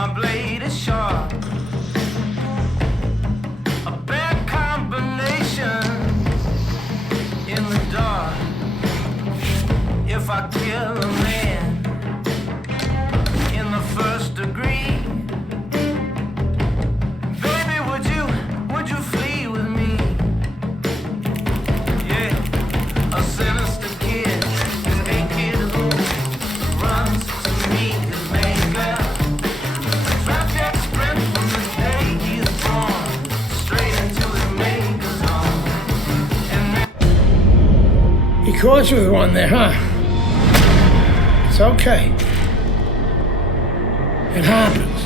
my blade is sharp. A bad combination in the dark. If I kill a man in the first degree, baby, would you flee with me? Yeah, a sinister kid who's naked old runs to meet his maker. A traffic sprint from the day he's born straight into his maker's arms. And then He caught you with one there, huh? It's okay. It happens.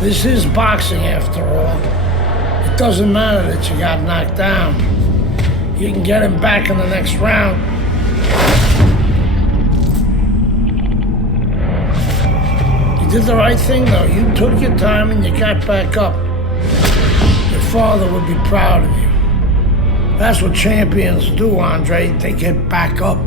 This is boxing after all. It doesn't matter that you got knocked down. You can get him back in the next round. You did the right thing though. You took your time and you got back up. Your father would be proud of you. That's what champions do, Andre. They get back up.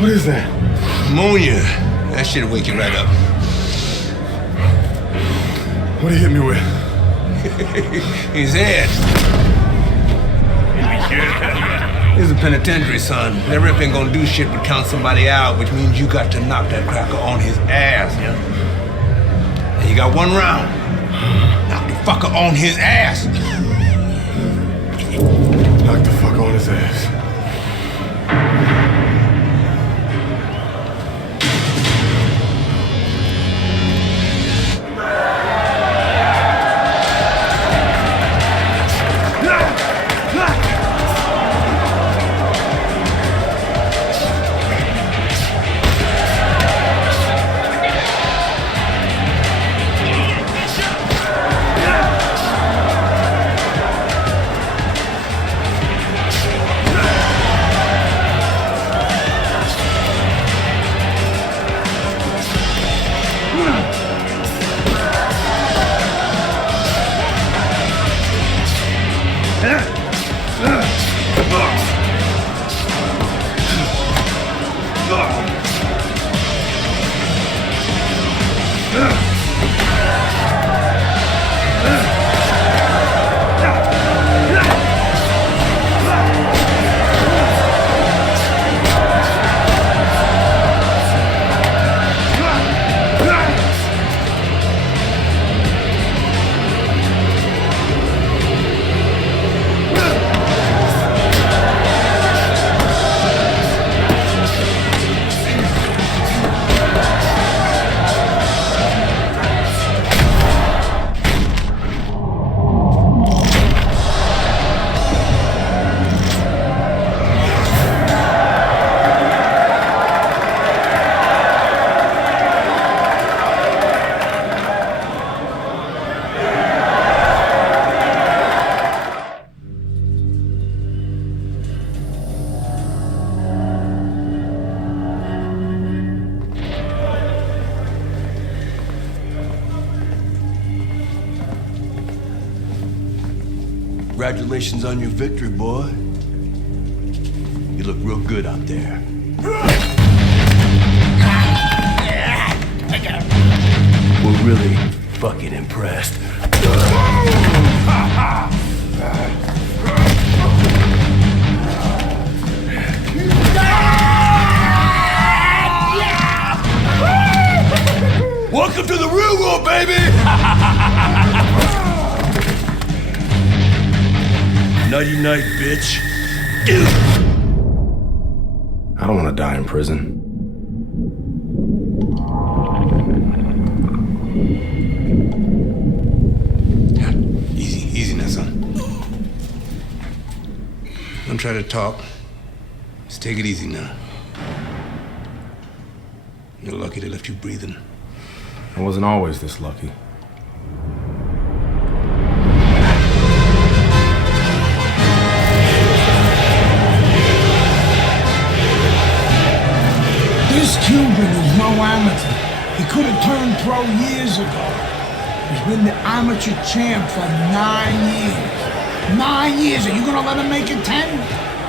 What is that? Ammonia. That shit'll wake you right up. What did he hit me with? His head. This is a penitentiary, son. That rep ain't gonna do shit but count somebody out, which means you got to knock that cracker on his ass, yeah? And you got one round. Knock the fucker on his ass. Knock the fuck on his ass. Congratulations on your victory, boy. You look real good out there. We're really fucking impressed. Welcome to the real world, baby! Nighty night, bitch. I don't want to die in prison. Easy now, son. Don't try to talk. Just take it easy now. You're lucky they left you breathing. I wasn't always this lucky. This Cuban is no amateur. He could have turned pro years ago. He's been the amateur champ for 9 years. 9 years. Are you gonna let him make it 10?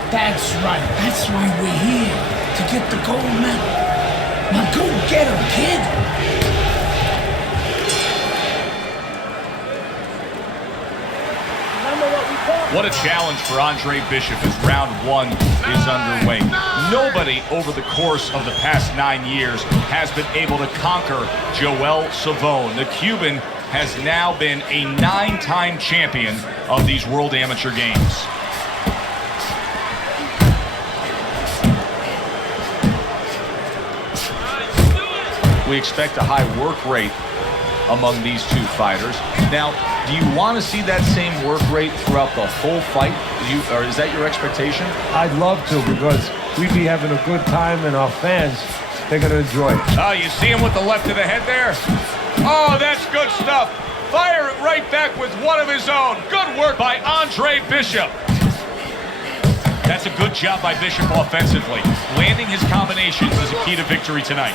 That's right. That's why we're here. To get the gold medal. Now go get him, kid. What a challenge for Andre Bishop as round one is underway. Nobody over the course of the past 9 years has been able to conquer Joel Savone. The Cuban has now been a 9-time champion of these World Amateur Games. We expect a high work rate among these two fighters. Now, do you want to see that same work rate throughout the whole fight? Or is that your expectation? I'd love to, because we'd be having a good time and our fans, they're going to enjoy it. Oh, you see him with the left of the head there? Oh, that's good stuff. Fire it right back with one of his own. Good work by Andre Bishop. That's a good job by Bishop offensively. Landing his combinations is a key to victory tonight.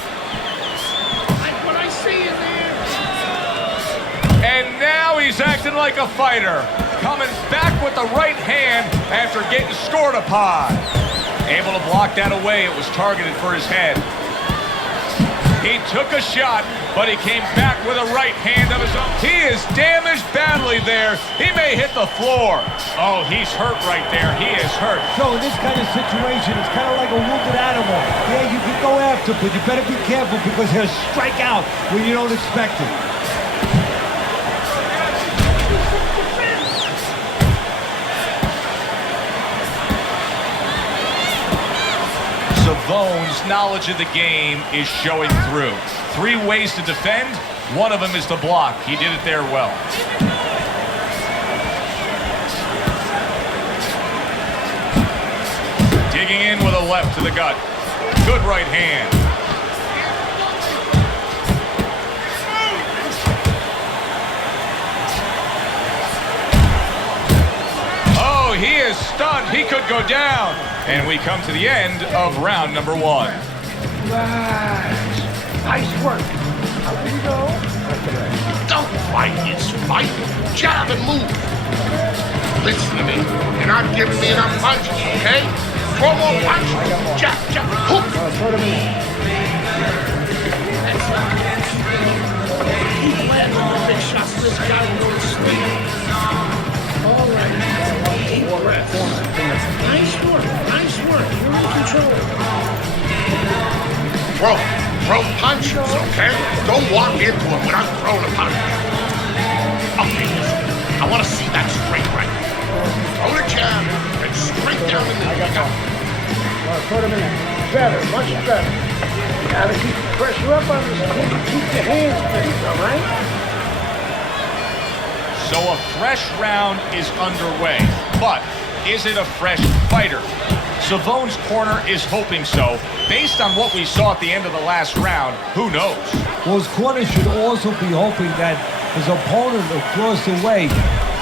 And now he's acting like a fighter. Coming back with the right hand after getting scored upon. Able to block that away. It was targeted for his head. He took a shot, but he came back with a right hand of his own. He is damaged badly there. He may hit the floor. Oh, he's hurt right there. He is hurt. So in this kind of situation, it's kind of like a wounded animal. Yeah, you can go after, but you better be careful because he'll strike out when you don't expect it. Savone's knowledge of the game is showing through. 3 ways to defend. One of them is to block. He did it there well. Digging in with a left to the gut. Good right hand. Oh, he is stunned. He could go down. And we come to the end of round number 1. Nice work. There you go. Don't fight, it's fight. Jab and move. Listen to me. You're not giving me enough punches, okay? Throw more punches. Jab, jab, hook. Keep landing the big shots. This guy will go to sleep. All right. Deep breath. Nice work. Nice work. You're in control. Throw punches, okay? Don't walk into it without throwing a punch. Okay, listen. I want to see that straight right. Throw the jab and straight down the middle. Put him in. Better. Much better. You gotta keep the pressure up on this kid. Keep your hands busy, all right? So a fresh round is underway, but is it a fresh fighter? Savone's corner is hoping so. Based on what we saw at the end of the last round, who knows? Well, his corner should also be hoping that his opponent across the way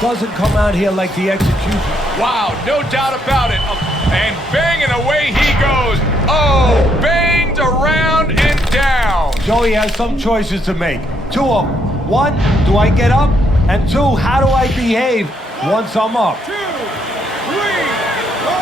doesn't come out here like the executioner. Wow, no doubt about it. And banging away he goes. Oh, banged around and down. Joey has some choices to make. 2 of them. 1, do I get up? And 2, how do I behave once I'm up? 2, 3, 4,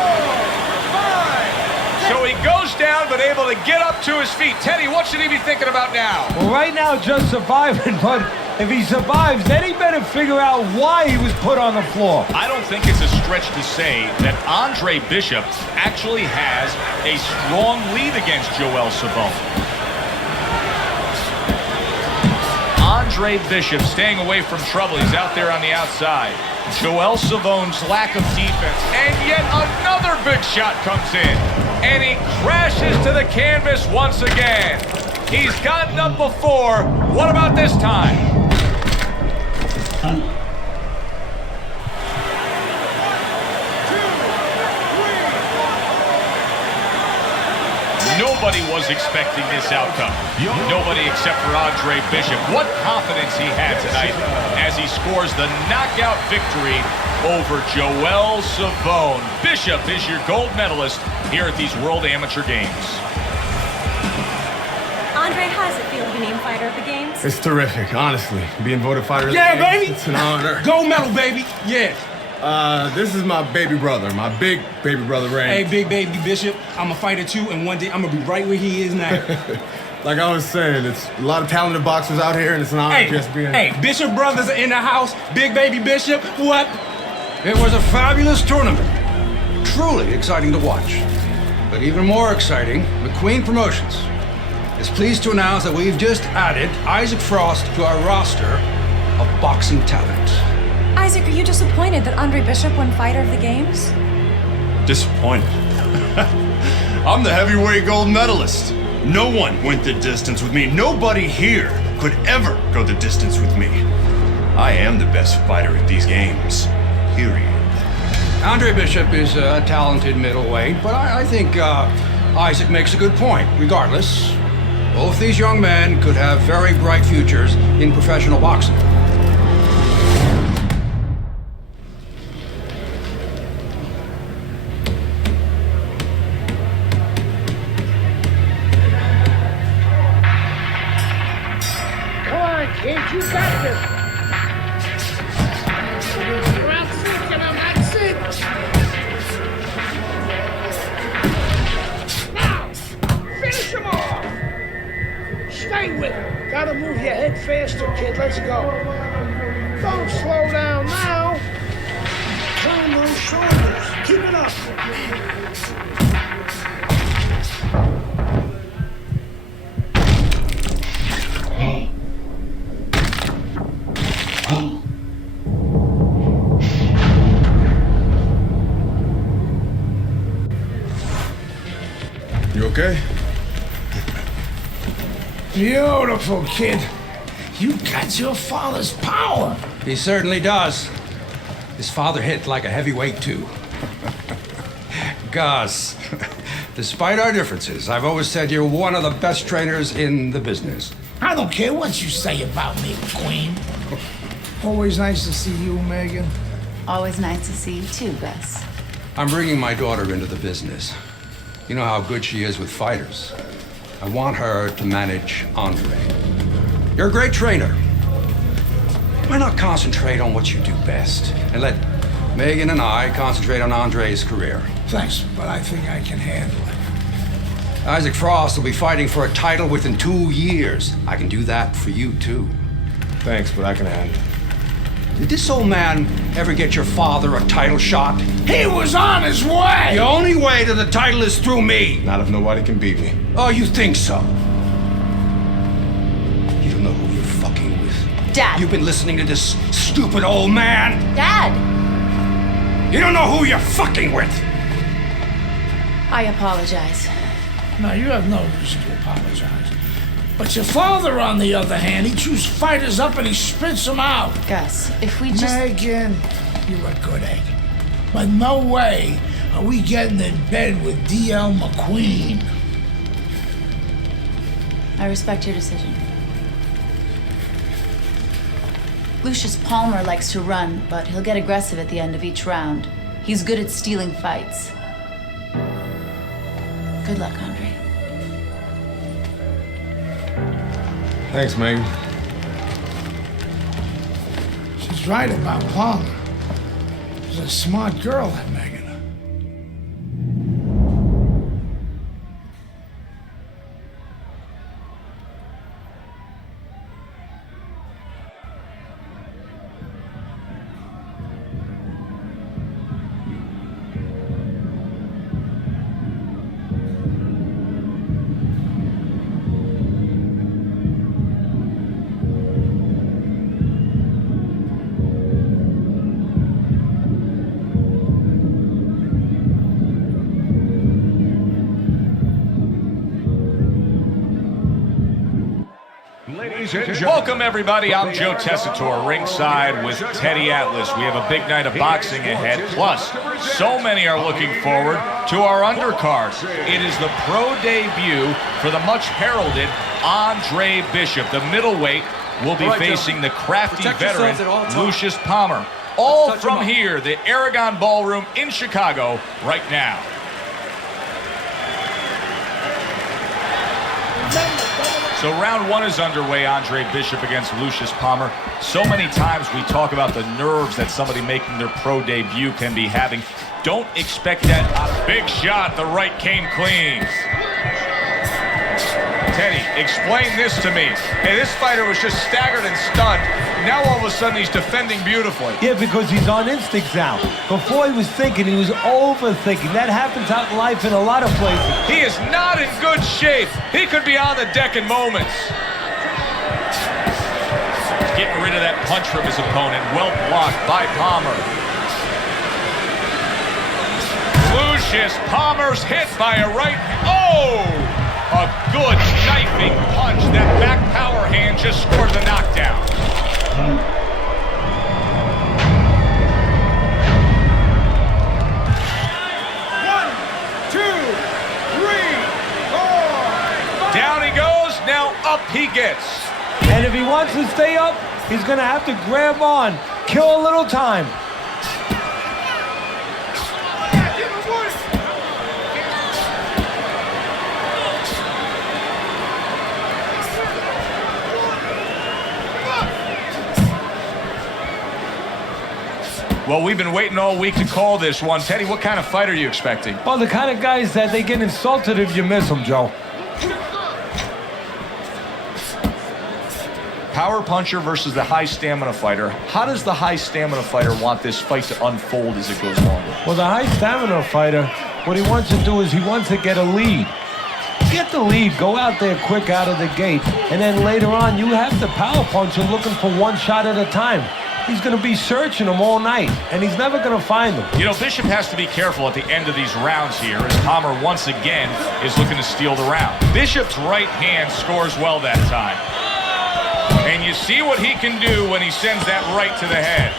5. So he goes down, but able to get up to his feet. Teddy, what should he be thinking about now? Well, right now, just surviving, but if he survives, then he better figure out why he was put on the floor. I don't think it's a stretch to say that Andre Bishop actually has a strong lead against Joel Savone. Andre Bishop staying away from trouble. He's out there on the outside. Joel Savone's lack of defense. And yet another big shot comes in. And he crashes to the canvas once again. He's gotten up before. What about this time? Nobody was expecting this outcome. Nobody except for Andre Bishop. What confidence he had tonight as he scores the knockout victory over Joel Savone. Bishop is your gold medalist here at these World Amateur Games. Andre, how does it feel to be named fighter of the games? It's terrific, honestly. Being voted fighter of the Yeah, Games, baby. It's an honor. Gold medal, baby. Yeah. This is my baby brother, my big baby brother, Ray. Hey, big baby Bishop, I'm a fighter too, and one day I'm gonna be right where he is now. Like I was saying, it's a lot of talented boxers out here, and it's an honor just being... Hey, Bishop brothers are in the house. Big baby Bishop, what? It was a fabulous tournament. Truly exciting to watch. But even more exciting, McQueen Promotions is pleased to announce that we've just added Isaac Frost to our roster of boxing talent. Isaac, are you disappointed that Andre Bishop won fighter of the games? Disappointed. I'm the heavyweight gold medalist. No one went the distance with me. Nobody here could ever go the distance with me. I am the best fighter at these games. Period. Andre Bishop is a talented middleweight, but I think Isaac makes a good point. Regardless, both these young men could have very bright futures in professional boxing. Come on, kid, you got this. Round 6 and I'm at 6. Now, finish him off. Stay with him. Gotta move your head faster, kid. Let's go. Don't slow down now. Turn those shoulders. Keep it up. You okay? Beautiful, kid. You got your father's power. He certainly does. His father hit like a heavyweight, too. Gus, despite our differences, I've always said you're one of the best trainers in the business. I don't care what you say about me, Queen. Always nice to see you, Megan. Always nice to see you too, Gus. I'm bringing my daughter into the business. You know how good she is with fighters. I want her to manage Andre. You're a great trainer. Why not concentrate on what you do best and let Megan and I concentrate on Andre's career? Thanks, but I think I can handle it. Isaac Frost will be fighting for a title within 2 years. I can do that for you, too. Thanks, but I can handle it. Did this old man ever get your father a title shot? He was on his way! The only way to the title is through me. Not if nobody can beat me. Oh, you think so? You don't know who you're fucking with. Dad. You've been listening to this stupid old man. Dad! You don't know who you're fucking with. I apologize. No, you have no reason to apologize. But your father, on the other hand, he chews fighters up and he spits them out. Gus, if we just... Megan, you're a good egg. But no way are we getting in bed with D.L. McQueen. I respect your decision. Lucius Palmer likes to run, but he'll get aggressive at the end of each round. He's good at stealing fights. Good luck, Andre. Thanks, Megan. She's right about Palmer. She's a smart girl, that Megan. Ladies and gentlemen. Welcome, everybody. I'm Joe Tessitore, ringside with Teddy Atlas. We have a big night of boxing ahead. Plus, so many are looking forward to our undercard. It is the pro debut for the much heralded Andre Bishop. The middleweight will be facing the crafty veteran Lucius Palmer. All from here, the Aragon Ballroom in Chicago right now. So round one is underway. Andre Bishop against Lucius Palmer. So many times we talk about the nerves that somebody making their pro debut can be having. Don't expect that. Big shot, the right came clean. Teddy, explain this to me. Hey, this fighter was just staggered and stunned. Now all of a sudden he's defending beautifully. Yeah, because he's on instinct now. Before he was thinking, he was overthinking. That happens out in life in a lot of places. He is not in good shape. He could be on the deck in moments. Getting rid of that punch from his opponent. Well blocked by Palmer. Lucius Palmer's hit by a right. Oh! A good knifing punch. That back power hand just scored the knockdown. 1, 2, 3, 4. Down he goes. Now up he gets. And if he wants to stay up, he's going to have to grab on. Kill a little time. Well, we've been waiting all week to call this one. Teddy, what kind of fight are you expecting? Well, the kind of guys that they get insulted if you miss them, Joe. Power puncher versus the high stamina fighter. How does the high stamina fighter want this fight to unfold as it goes longer? Well, the high stamina fighter, what he wants to do is he wants to get a lead. Get the lead, go out there quick out of the gate, and then later on you have the power puncher looking for one shot at a time. He's going to be searching them all night, and he's never going to find them. You know, Bishop has to be careful at the end of these rounds here, as Palmer once again is looking to steal the round. Bishop's right hand scores well that time. And you see what he can do when he sends that right to the head.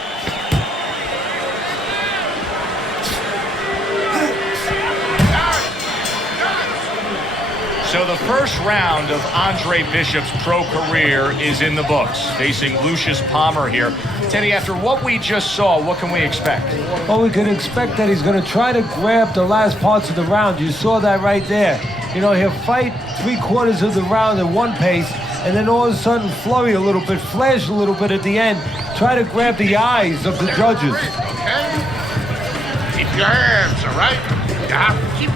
So the first round of Andre Bishop's pro career is in the books, facing Lucius Palmer here. Teddy, after what we just saw, what can we expect? Well, we can expect that he's going to try to grab the last parts of the round. You saw that right there. You know, he'll fight 3/4 of the round at one pace, and then all of a sudden flurry a little bit, flash a little bit at the end, try to grab the eyes of the judges. Okay? Keep your hands, all right? You have to keep.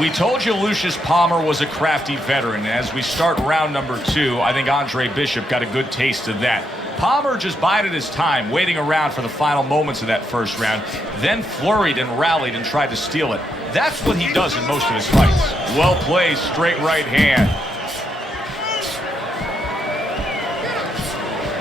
We told you Lucius Palmer was a crafty veteran. As we start round number 2, I think Andre Bishop got a good taste of that. Palmer just bided his time, waiting around for the final moments of that first round, then flurried and rallied and tried to steal it. That's what he does in most of his fights. Well played, straight right hand.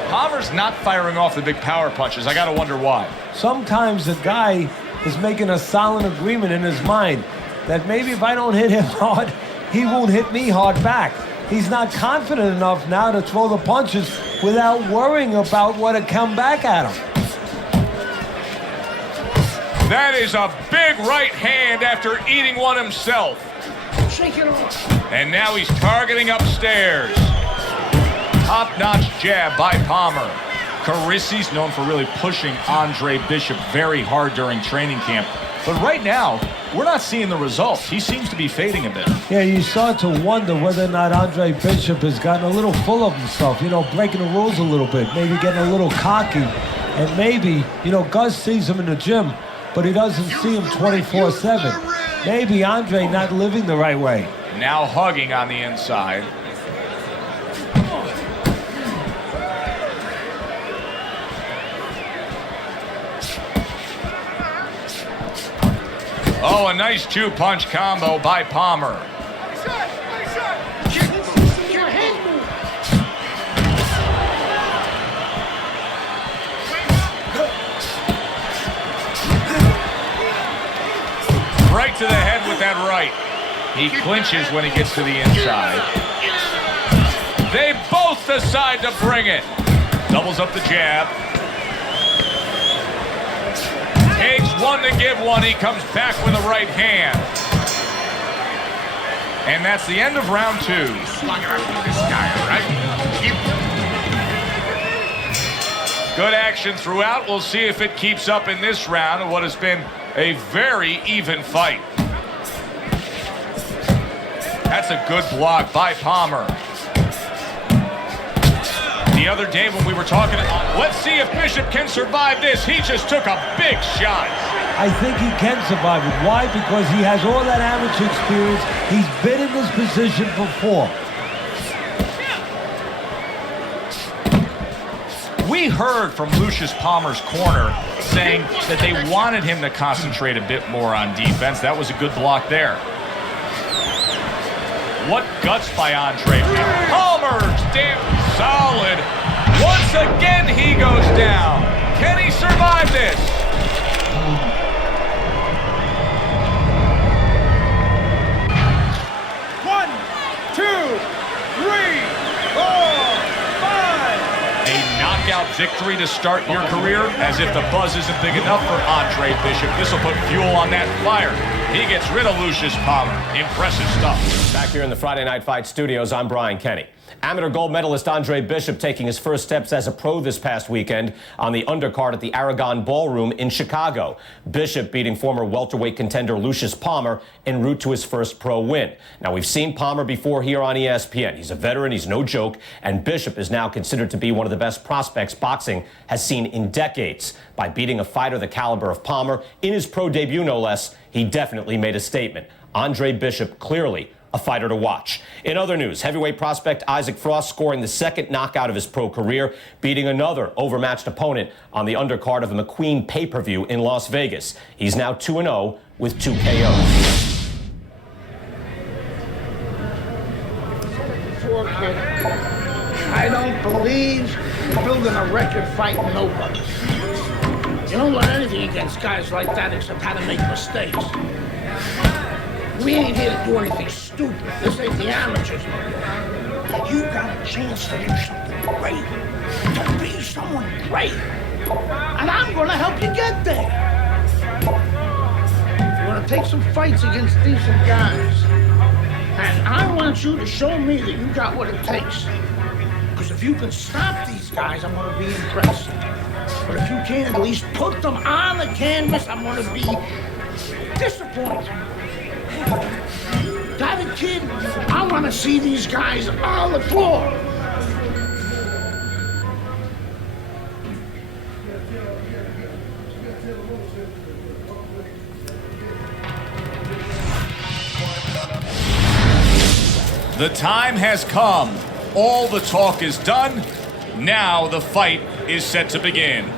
Palmer's not firing off the big power punches. I gotta wonder why. Sometimes the guy is making a silent agreement in his mind that maybe if I don't hit him hard, he won't hit me hard back. He's not confident enough now to throw the punches without worrying about what to come back at him. That is a big right hand after eating one himself. Shake it off. And now he's targeting upstairs. Top-notch jab by Palmer. Carissi's known for really pushing Andre Bishop very hard during training camp. But right now, we're not seeing the results. He seems to be fading a bit. Yeah, you start to wonder whether or not Andre Bishop has gotten a little full of himself, you know, breaking the rules a little bit, maybe getting a little cocky. And maybe, you know, Gus sees him in the gym, but he doesn't see him 24/7. Maybe Andre not living the right way. Now hugging on the inside. Oh, a nice 2-punch combo by Palmer. to the head with that right. He clinches when he gets to the inside. They both decide to bring it. Doubles up the jab. Takes one to give one. He comes back with a right hand. And that's the end of round 2. Good action throughout. We'll see if it keeps up in this round of what has been a very even fight. That's a good block by Palmer. The other day when we were talking, let's see if Bishop can survive this. He just took a big shot. I think he can survive it. Why? Because he has all that amateur experience. He's been in this position before. We heard from Lucius Palmer's corner saying that they wanted him to concentrate a bit more on defense. That was a good block there. What guts by Andre. Palmer's damn solid. Once again, he goes down. Can he survive this? One, two, three, four, five. A knockout victory to start your career, as if the buzz isn't big enough for Andre Bishop. This will put fuel on that fire. He gets rid of Lucius Palmer. Impressive stuff. Back here in the Friday Night Fight studios, I'm Brian Kenny. Amateur gold medalist Andre Bishop taking his first steps as a pro this past weekend on the undercard at the Aragon Ballroom in Chicago. Bishop beating former welterweight contender Lucius Palmer en route to his first pro win. Now, we've seen Palmer before here on ESPN. He's a veteran, he's no joke, and Bishop is now considered to be one of the best prospects boxing has seen in decades. By beating a fighter the caliber of Palmer in his pro debut, no less, he definitely made a statement. Andre Bishop, clearly a fighter to watch. In other news, heavyweight prospect Isaac Frost scoring the second knockout of his pro career, beating another overmatched opponent on the undercard of a McQueen pay-per-view in Las Vegas. He's now 2-0 with 2 KOs. I don't believe in building a record fighting nobody. You don't learn anything against guys like that except how to make mistakes. We ain't here to do anything stupid. This ain't the amateurs. You got a chance to do something great. To be someone great. And I'm gonna help you get there. You're gonna take some fights against decent guys. And I want you to show me that you got what it takes. Because if you can stop these guys, I'm gonna be impressed. But if you can't at least put them on the canvas, I'm gonna be disappointed. Got it, kid? I want to see these guys on the floor. The time has come. All the talk is done. Now the fight is set to begin.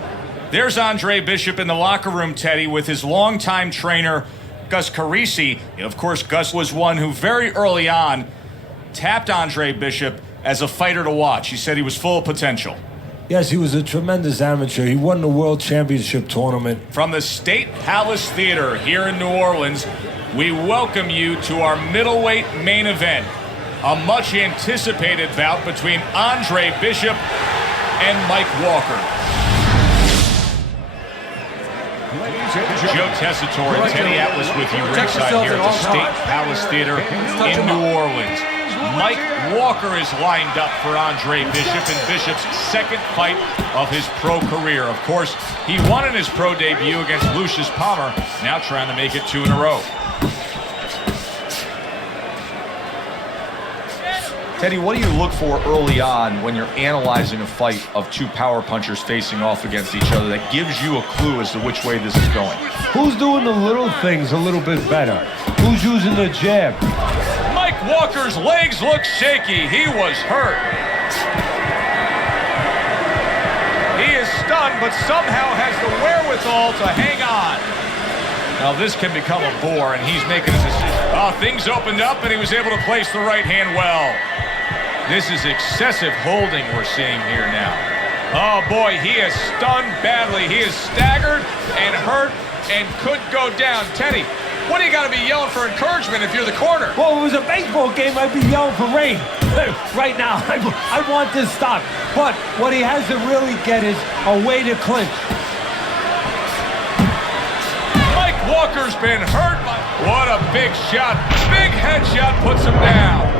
There's Andre Bishop in the locker room, Teddy, with his longtime trainer, Gus Carisi. Of course, Gus was one who very early on tapped Andre Bishop as a fighter to watch. He said he was full of potential. Yes, he was a tremendous amateur. He won the World Championship tournament. From the State Palace Theater here in New Orleans, we welcome you to our middleweight main event. A much anticipated bout between Andre Bishop and Mike Walker. Joe Tessitore and Teddy Atlas with you ringside here at the State Palace Theater in New Orleans. Mike Walker is lined up for Andre Bishop in Bishop's second fight of his pro career. Of course, he won in his pro debut against Lucius Palmer, now trying to make it 2 in a row. Teddy, what do you look for early on when you're analyzing a fight of 2 power punchers facing off against each other that gives you a clue as to which way this is going? Who's doing the little things a little bit better? Who's using the jab? Mike Walker's legs look shaky. He was hurt. He is stunned, but somehow has the wherewithal to hang on. Now this can become a bore, and he's making his decision. Oh, things opened up, and he was able to place the right hand well. This is excessive holding we're seeing here now. Oh boy, he is stunned badly. He is staggered and hurt and could go down. Teddy, What do you got to be yelling for encouragement if you're the corner? Well, if it was a baseball game, I'd be yelling for rain. Right now, I want this stopped. But what he has to really get is a way to clinch. Mike Walker's been hurt by... What a big shot. Big headshot puts him down.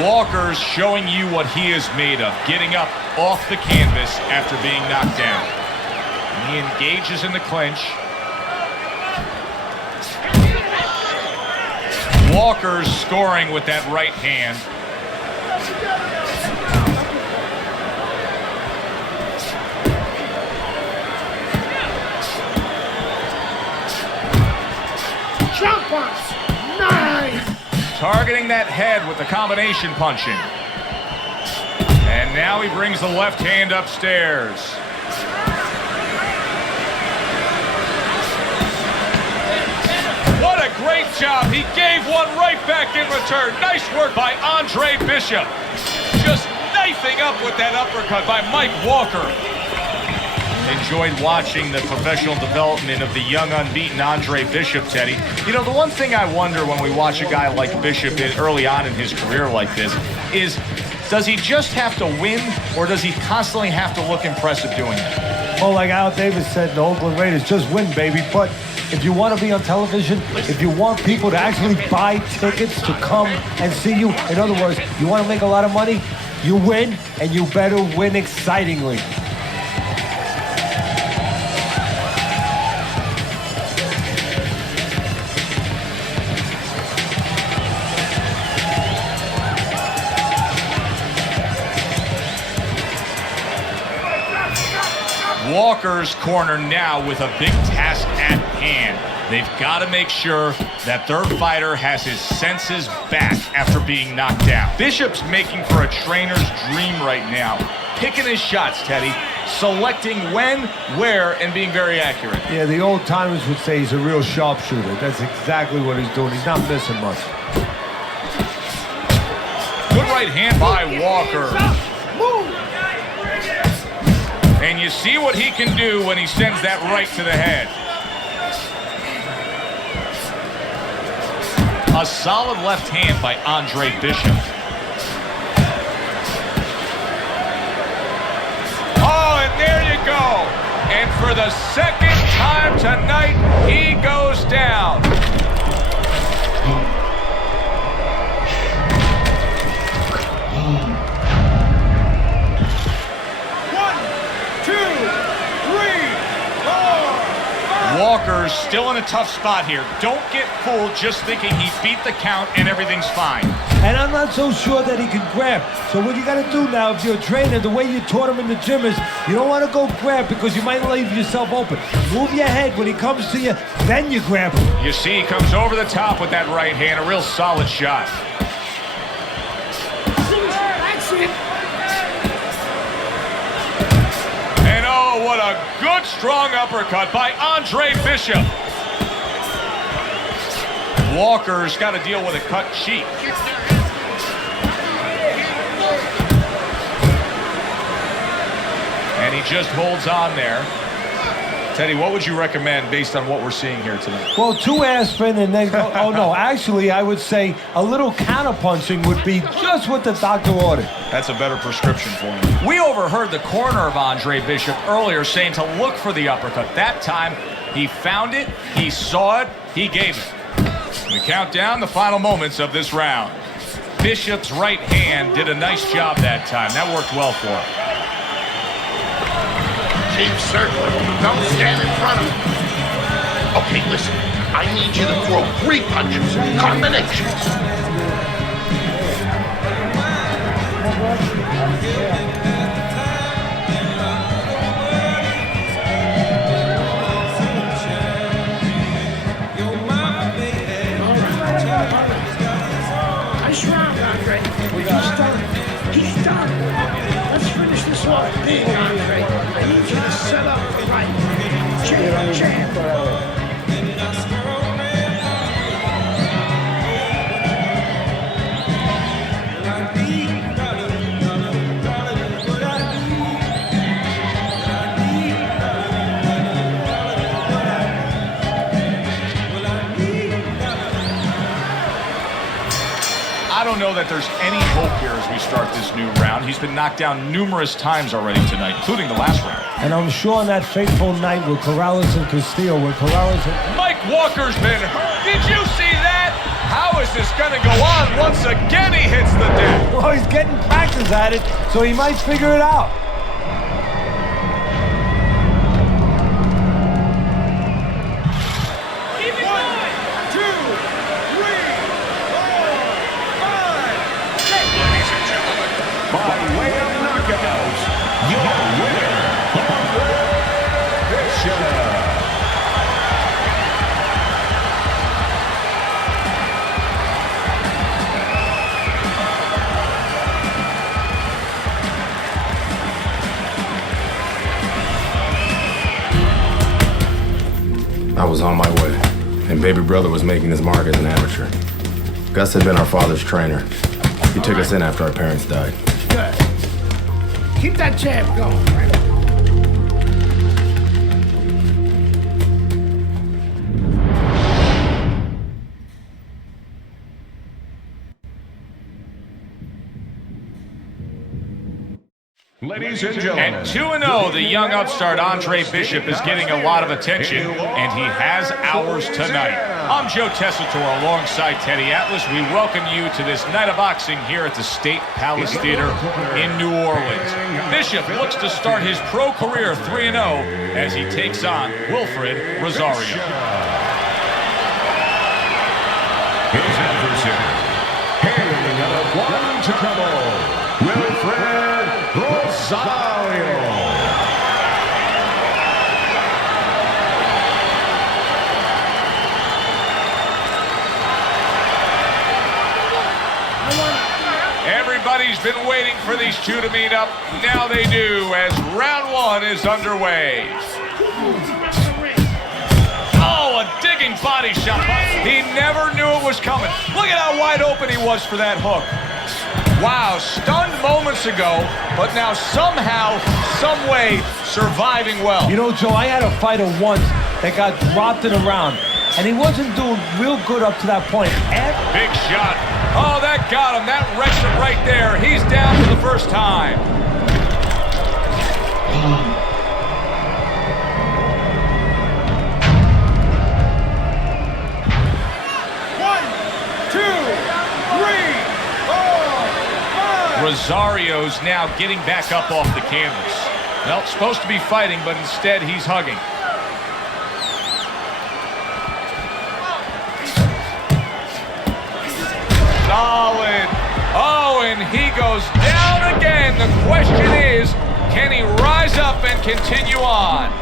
Walker's showing you what he is made of, getting up off the canvas after being knocked down. And he engages in the clinch. Walker's scoring with that right hand. Jump us! Nice! Targeting that head with the combination punching. And now he brings the left hand upstairs. What a great job. He gave one right back in return. Nice work by Andre Bishop. Just knifing up with that uppercut by Mike Walker. Enjoyed watching the professional development of the young, unbeaten Andre Bishop, Teddy. You know, the one thing I wonder when we watch a guy like Bishop early on in his career like this is, does he just have to win, or does he constantly have to look impressive doing it? Well, like Al Davis said, the Oakland Raiders, just win, baby. But if you want to be on television, if you want people to actually buy tickets to come and see you, in other words, you want to make a lot of money, you win, and you better win excitingly. Walker's corner now with a big task at hand. They've got to make sure that their fighter has his senses back after being knocked down. Bishop's making for a trainer's dream right now. Picking his shots, Teddy. Selecting when, where, and being very accurate. Yeah, the old timers would say he's a real sharpshooter. That's exactly what he's doing. He's not missing much. Good right hand by Walker. And you see what he can do when he sends that right to the head. A solid left hand by Andre Bishop. Oh, and there you go. And for the second time tonight, he goes down. Walker's still in a tough spot here. Don't get fooled just thinking he beat the count and everything's fine. And I'm not so sure that he can grab. So what you got to do now, if you're a trainer, the way you taught him in the gym is you don't want to go grab because you might leave yourself open. Move your head when he comes to you, then you grab him. You see he comes over the top with that right hand, a real solid shot. That's it. And oh, what a good, strong uppercut by Andre Bishop. Walker's got to deal with a cut cheek. And he just holds on there. Teddy, what would you recommend based on what we're seeing here tonight? Well, 2 aspirin and then, oh no, actually I would say a little counterpunching would be just what the doctor ordered. That's a better prescription for him. We overheard the corner of Andre Bishop earlier saying to look for the uppercut. That time, he found it, he saw it, he gave it. We count down the final moments of this round. Bishop's right hand did a nice job that time. That worked well for him. Keep circling. Don't stand in front of him. Okay, listen. I need you to throw 3 punches, combinations. Nice round, Andre. He's done. Let's finish this off big, Andre. I need you to set up right. Jab, jab, I don't know that there's any hope here as we start this new round. He's been knocked down numerous times already tonight, including the last round. And I'm sure on that fateful night with Corrales and Castillo, when Corrales and... Mike Walker's been hurt. Did you see that? How is this going to go on? Once again, he hits the deck. Well, he's getting practice at it, so he might figure it out. I was on my way, and baby brother was making his mark as an amateur. Gus had been our father's trainer. He took us in after our parents died. Good. Keep that jab going, Frank. Ladies and gentlemen. And 2-0, the young upstart Andre Bishop is getting a lot of attention, and he has ours tonight. I'm Joe Tessitore alongside Teddy Atlas. We welcome you to this night of boxing here at the State Palace Theater in New Orleans. Bishop looks to start his pro career 3-0 as he takes on Wilfred Rosario. His adversary, hailing out of Guantanamo, Wilfred Rosario. Everybody's been waiting for these two to meet up. Now they do as round one is underway. Oh, a digging body shot. He never knew it was coming. Look at how wide open he was for that hook. Wow, stunned moments ago, but now somehow, some way, surviving well. You know, Joe, I had a fighter once that got dropped in a round, and he wasn't doing real good up to that point. Big shot. Oh, that got him. That wrecks him right there. He's down for the first time. Rosario's now getting back up off the canvas. Well, supposed to be fighting, but instead he's hugging. Solid. Oh, and he goes down again. The question is, can he rise up and continue on?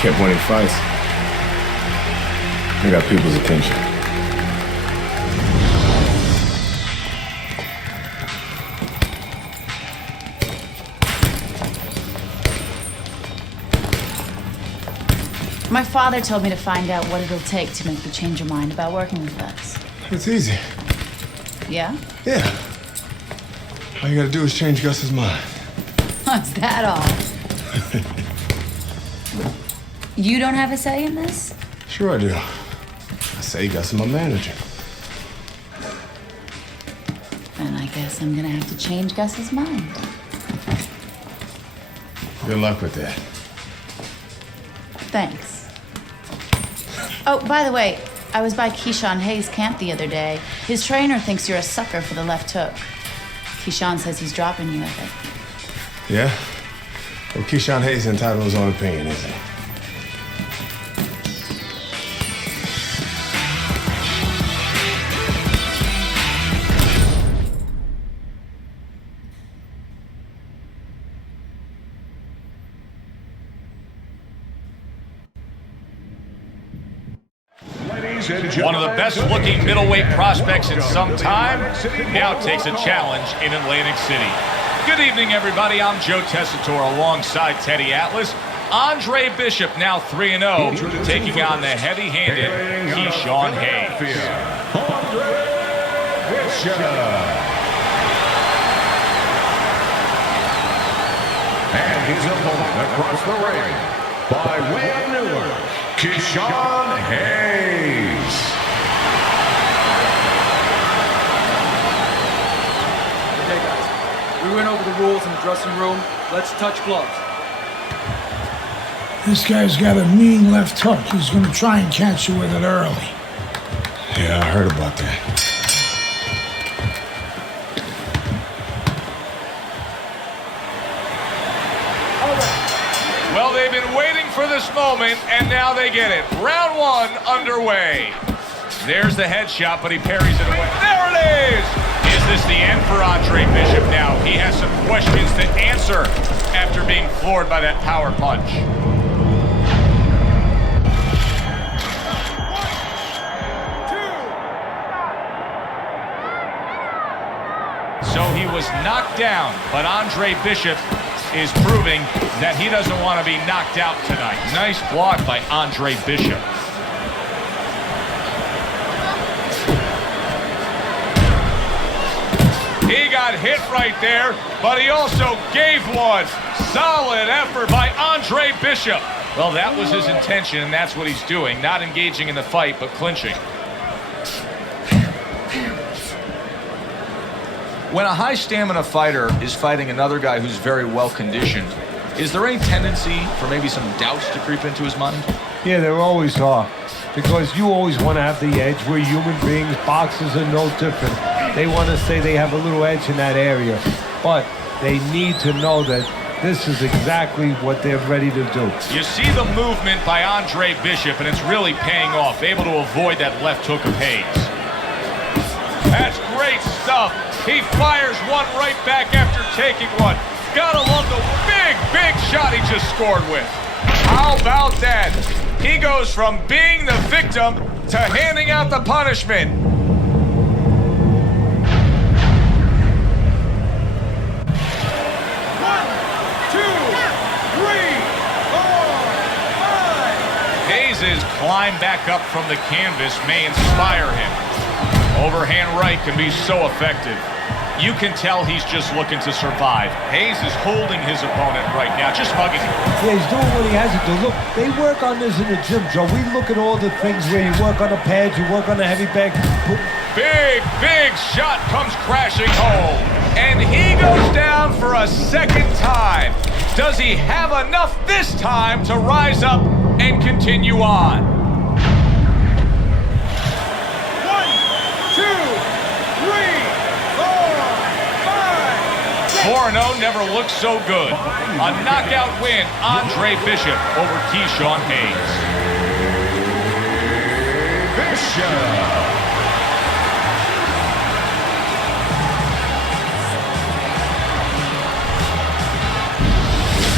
Kept winning fights. I got people's attention. My father told me to find out what it'll take to make you change your mind about working with us. It's easy. Yeah? Yeah. All you gotta do is change Gus's mind. Is that all? You don't have a say in this? Sure I do. I say Gus is my manager. Then I guess I'm gonna have to change Gus's mind. Good luck with that. Thanks. Oh, by the way, I was by Keyshawn Hayes' camp the other day. His trainer thinks you're a sucker for the left hook. Keyshawn says he's dropping you with it. Yeah? Well, Keyshawn Hayes is entitled to his own opinion, isn't he? One of the best-looking middleweight prospects in some time now takes a challenge in Atlantic City. Good evening, everybody. I'm Joe Tessitore alongside Teddy Atlas. Andre Bishop, now 3-0, taking on the heavy-handed Keyshawn Hayes. Andre Bishop. And his opponent across the ring, by way of Newark, Keyshawn Hayes. Okay, guys. We went over the rules in the dressing room. Let's touch gloves. This guy's got a mean left hook. He's going to try and catch you with it early. Yeah, I heard about that. Well, they've been waiting for this moment, and now they get it. Round one underway. There's the headshot, but he parries it away. There it is! Is this the end for Andre Bishop now? He has some questions to answer after being floored by that power punch. So he was knocked down, but Andre Bishop is proving that he doesn't want to be knocked out tonight. Nice block by Andre Bishop. He got hit right there, but he also gave one. Solid effort by Andre Bishop. Well, that was his intention, and that's what he's doing. Not engaging in the fight, but clinching. When a high stamina fighter is fighting another guy who's very well conditioned, is there any tendency for maybe some doubts to creep into his mind? Yeah, there always are. Because you always want to have the edge. We're human beings. Boxers are no different. They want to say they have a little edge in that area. But they need to know that this is exactly what they're ready to do. You see the movement by Andre Bishop, and it's really paying off. Able to avoid that left hook of Hayes. That's great stuff. He fires one right back after taking one. Gotta love the big shot he just scored with. How about that? He goes from being the victim to handing out the punishment. One, two, three, four, five. Hayes' climb back up from the canvas may inspire him. Overhand right can be so effective. You can tell he's just looking to survive. Hayes is holding his opponent right now, just hugging him. Yeah, he's doing what he has to do. Look, they work on this in the gym, Joe. We look at all the things where you work on the pads, you work on the heavy bag. Big shot comes crashing home. And he goes down for a second time. Does he have enough this time to rise up and continue on? 4-0 never looked so good. A knockout win, Andre Bishop over Keyshawn Hayes. Bishop.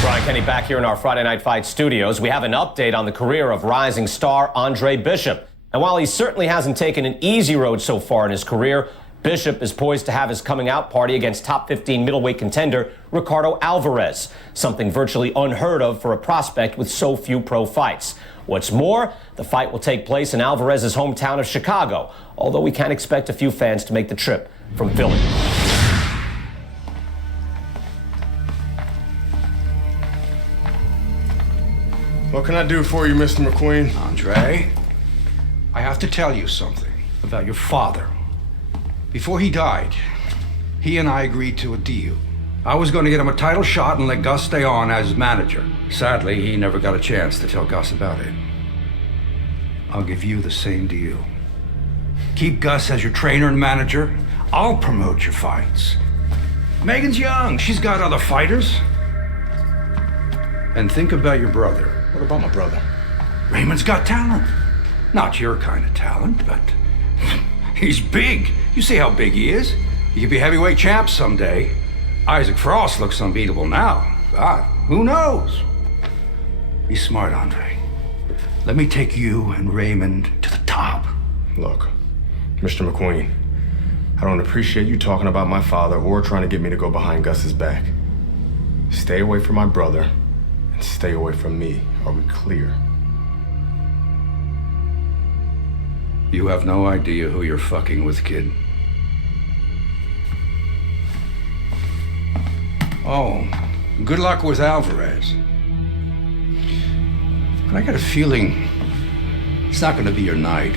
Brian Kenny back here in our Friday Night Fight studios. We have an update on the career of rising star Andre Bishop. And while he certainly hasn't taken an easy road so far in his career, Bishop is poised to have his coming out party against top 15 middleweight contender Ricardo Alvarez, something virtually unheard of for a prospect with so few pro fights. What's more, the fight will take place in Alvarez's hometown of Chicago, although we can expect a few fans to make the trip from Philly. What can I do for you, Mr. McQueen? Andre, I have to tell you something about your father. Before he died, he and I agreed to a deal. I was going to get him a title shot and let Gus stay on as manager. Sadly, he never got a chance to tell Gus about it. I'll give you the same deal. Keep Gus as your trainer and manager. I'll promote your fights. Megan's young. She's got other fighters. And think about your brother. What about my brother? Raymond's got talent. Not your kind of talent, but he's big. You see how big he is. He could be heavyweight champ someday. Isaac Frost looks unbeatable now. God, who knows? Be smart, Andre. Let me take you and Raymond to the top. Look, Mr. McQueen, I don't appreciate you talking about my father or trying to get me to go behind Gus's back. Stay away from my brother and stay away from me. Are we clear? You have no idea who you're fucking with, kid. Oh, good luck with Alvarez. But I got a feeling it's not gonna be your night.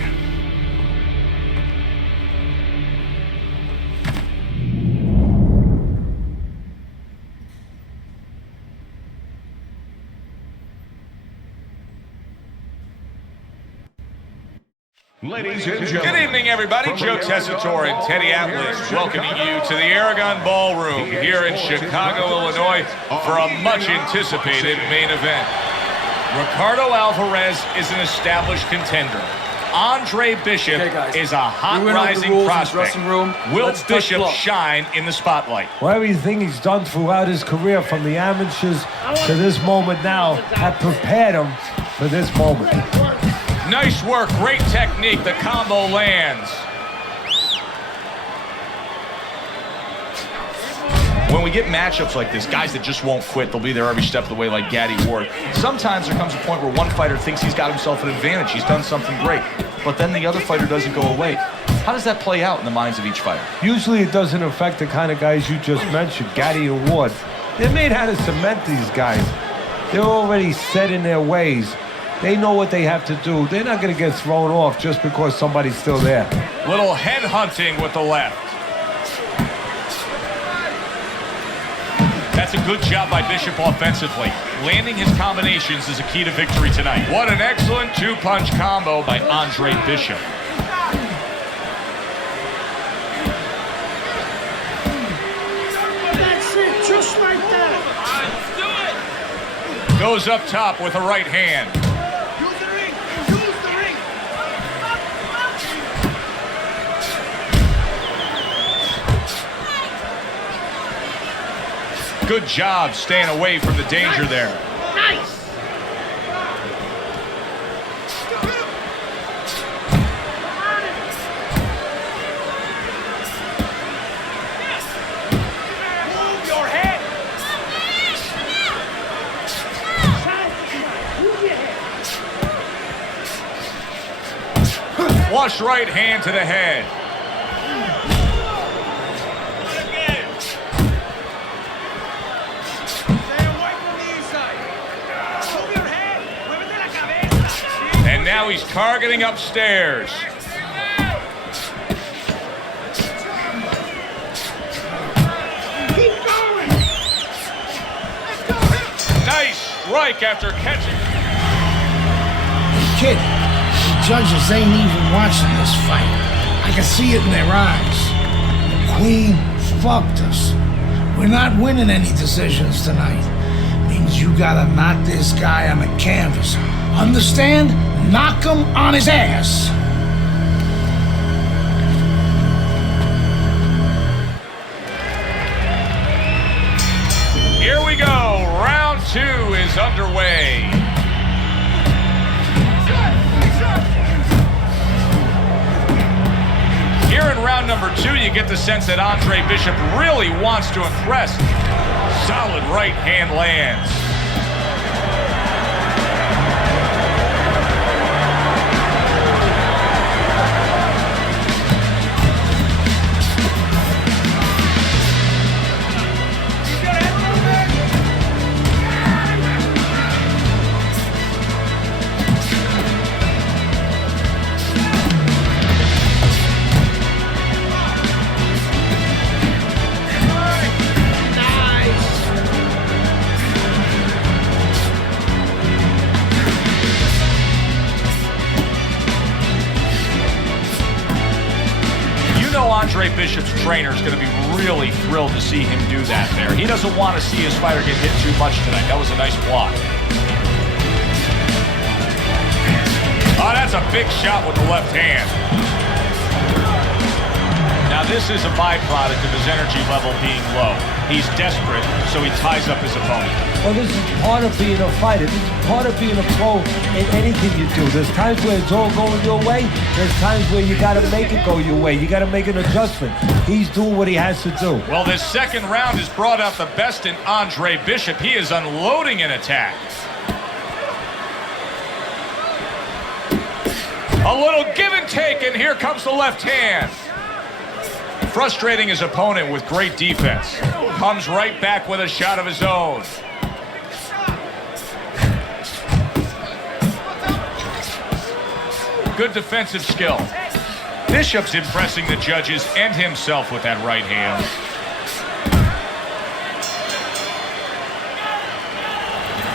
Ladies and Good gentlemen. evening, everybody. Joe Tessitore and Teddy Atlas welcoming you to the Aragon Ballroom here in Chicago, Illinois for a much-anticipated main event. Ricardo Alvarez is an established contender. Andre Bishop is a hot rising prospect. Will Bishop shine in the spotlight? Well, everything he's done throughout his career, from the amateurs to this moment now, have prepared him for this moment. Nice work, great technique. The combo lands. When we get matchups like this, guys that just won't quit, they'll be there every step of the way like Gaddy Ward. Sometimes there comes a point where one fighter thinks he's got himself an advantage, he's done something great, but then the other fighter doesn't go away. How does that play out in the minds of each fighter? Usually it doesn't affect the kind of guys you just mentioned, Gaddy and Ward. They're made how to cement these guys. They're already set in their ways. They know what they have to do. They're not going to get thrown off just because somebody's still there. Little head hunting with the left. That's a good job by Bishop offensively. Landing his combinations is a key to victory tonight. What an excellent two-punch combo by Andre Bishop. That's it, just like that. Goes up top with a right hand. Good job staying away from the danger there. Nice. Move your head. Flush right hand to the head. And now he's targeting upstairs. Keep going. Nice strike after catching. Kid, the judges ain't even watching this fight. I can see it in their eyes. The Queen fucked us. We're not winning any decisions tonight. Means you gotta knock this guy on the canvas. Understand? Knock him on his ass. Here we go. Round 2 is underway. Here in round number 2, you get the sense that Andre Bishop really wants to impress. Solid right hand lands. Andre Bishop's trainer is going to be really thrilled to see him do that there. He doesn't want to see his fighter get hit too much tonight. That was a nice block. Oh, that's a big shot with the left hand. Now, this is a byproduct of his energy level being low. He's desperate, so he ties up his opponent. Well, this is part of being a fighter. This is part of being a pro in anything you do. There's times where it's all going your way. There's times where you got to make it go your way. You got to make an adjustment. He's doing what he has to do. Well, this second round has brought out the best in Andre Bishop. He is unloading an attack. A little give and take, and here comes the left hand. Frustrating his opponent with great defense. Comes right back with a shot of his own. Good defensive skill. Bishop's impressing the judges and himself with that right hand.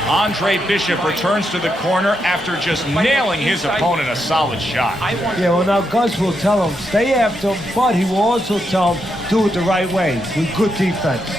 Andre Bishop returns to the corner after just nailing his opponent a solid shot. Yeah, well, now Gus will tell him, stay after him, but he will also tell him, do it the right way, with good defense.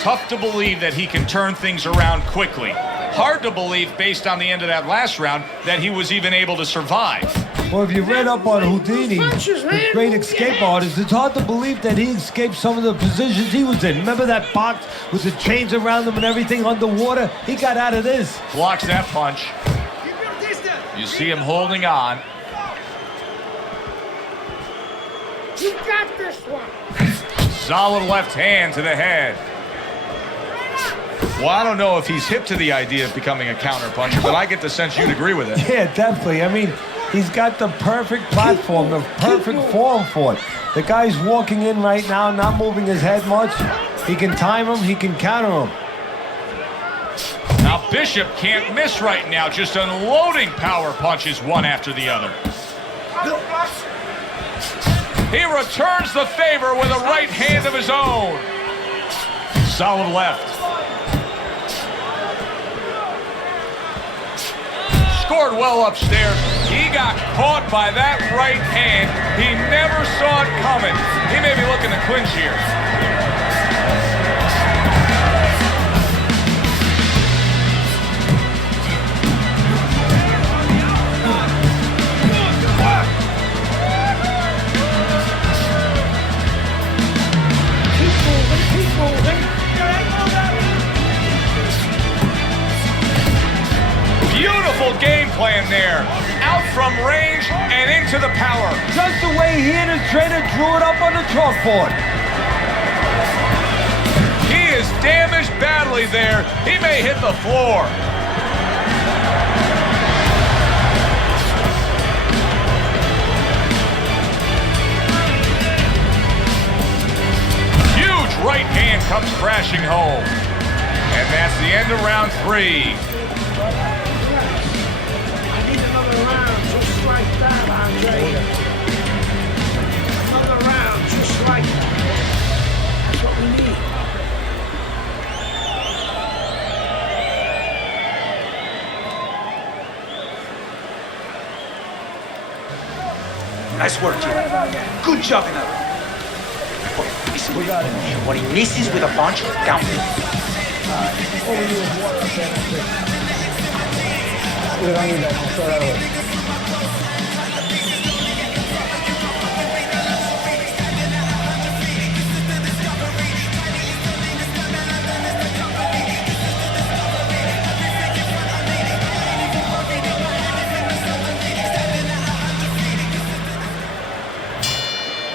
Tough to believe that he can turn things around quickly. Hard to believe, based on the end of that last round, that he was even able to survive. Well, if you read up on Houdini, the great escape artist, it's hard to believe that he escaped some of the positions he was in. Remember that box with the chains around him and everything underwater? He got out of this. Blocks that punch. You see him holding on. You got this one. Solid left hand to the head. Well, I don't know if he's hip to the idea of becoming a counterpuncher, but I get the sense you'd agree with it. Yeah, definitely. I mean, he's got the perfect platform, the perfect form for it. The guy's walking in right now, not moving his head much. He can time him, he can counter him. Now Bishop can't miss right now, just unloading power punches one after the other. He returns the favor with a right hand of his own. Solid left. Scored well upstairs. He got caught by that right hand. He never saw it coming. He may be looking to clinch here. Beautiful game plan there. Out from range and into the power. Just the way he and his trainer drew it up on the chalkboard. He is damaged badly there. He may hit the floor. Huge right hand comes crashing home. And that's the end of round 3. Like that, Andre. Another round, just like that. That's what we need. Nice work, Jim. Good job in that round. Listen, we got it. When he misses with a punch, count it. All we do is water up there. We don't need that. I'll throw that away.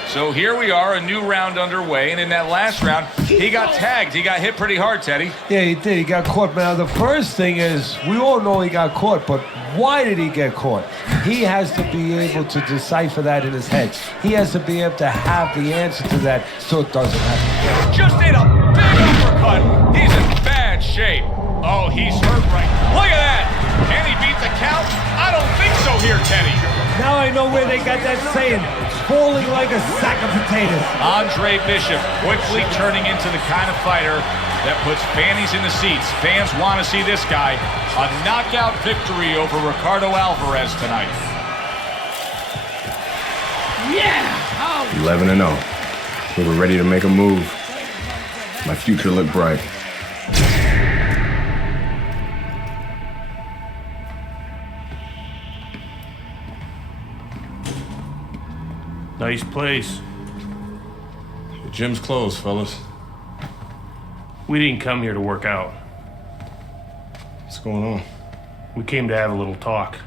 So here we are, a new round underway, and in that last round, he got tagged. He got hit pretty hard, Teddy. Yeah, he did. He got caught. Now, the first thing is, we all know he got caught, but why did he get caught? He has to be able to decipher that in his head. He has to be able to have the answer to that so it doesn't happen. Just ate a big uppercut. He's in bad shape. Oh, he's hurt right. Look at that. Can he beat the count? I don't think so here, Kenny. Now I know where they got that saying, falling like a sack of potatoes. Andre Bishop quickly turning into the kind of fighter that puts fannies in the seats. Fans want to see this guy. A knockout victory over Ricardo Alvarez tonight. Yeah! 11-0. We were ready to make a move. My future looked bright. Nice place. The gym's closed, fellas. We didn't come here to work out. What's going on? We came to have a little talk.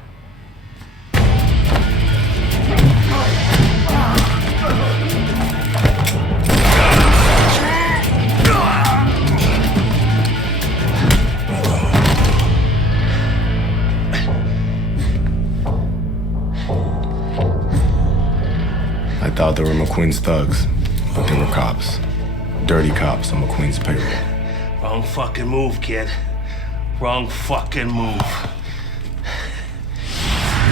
I thought they were McQueen's thugs, but they were cops. Dirty cops on McQueen's payroll. Wrong fucking move, kid. Wrong fucking move.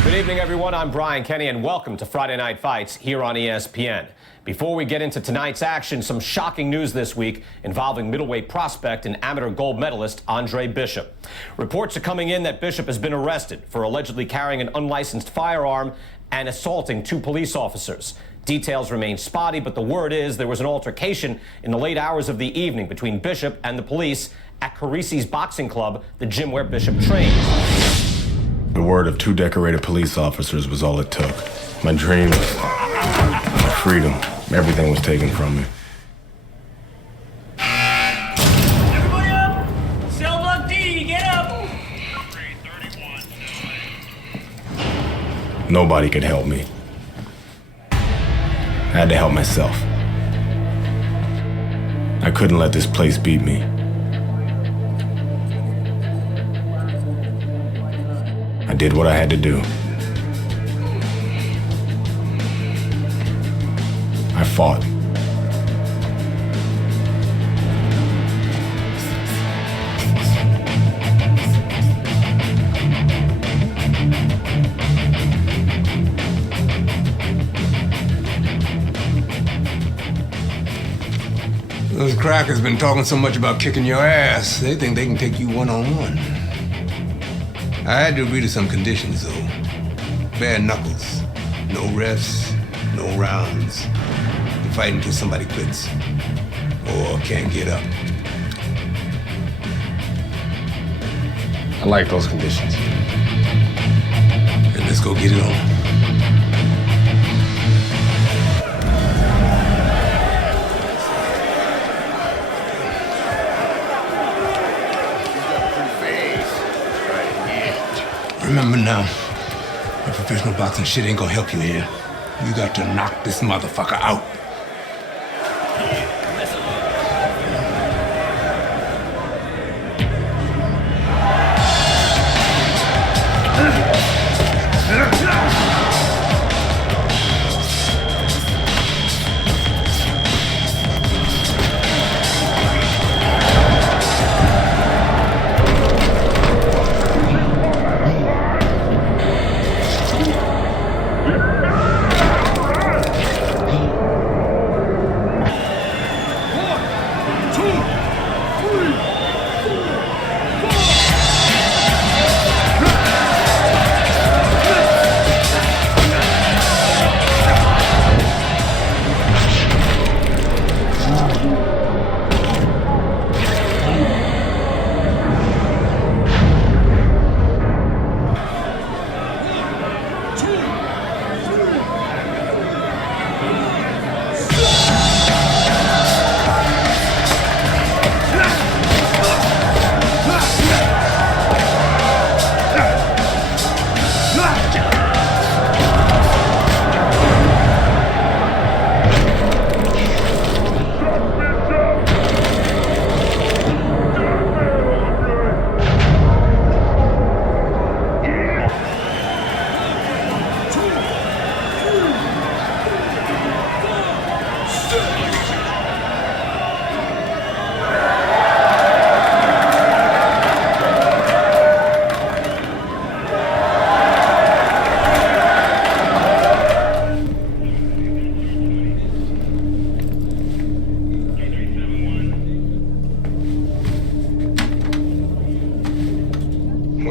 Good evening, everyone. I'm Brian Kenny, and welcome to Friday Night Fights here on ESPN. Before we get into tonight's action, some shocking news this week involving middleweight prospect and amateur gold medalist Andre Bishop. Reports are coming in that Bishop has been arrested for allegedly carrying an unlicensed firearm and assaulting 2 police officers. Details remain spotty, but the word is there was an altercation in the late hours of the evening between Bishop and the police at Carisi's Boxing Club, the gym where Bishop trains. The word of 2 decorated police officers was all it took. My dreams, my freedom, everything was taken from me. Everybody up! Cell block D, get up! Nobody could help me. I had to help myself. I couldn't let this place beat me. I did what I had to do. I fought. Those crackers been talking so much about kicking your ass, they think they can take you one-on-one. I had to agree to some conditions, though. Bare knuckles. No refs, no rounds. You fight until somebody quits or can't get up. I like those conditions. And let's go get it on. Remember now, the professional boxing shit ain't gonna help you here. You got to knock this motherfucker out.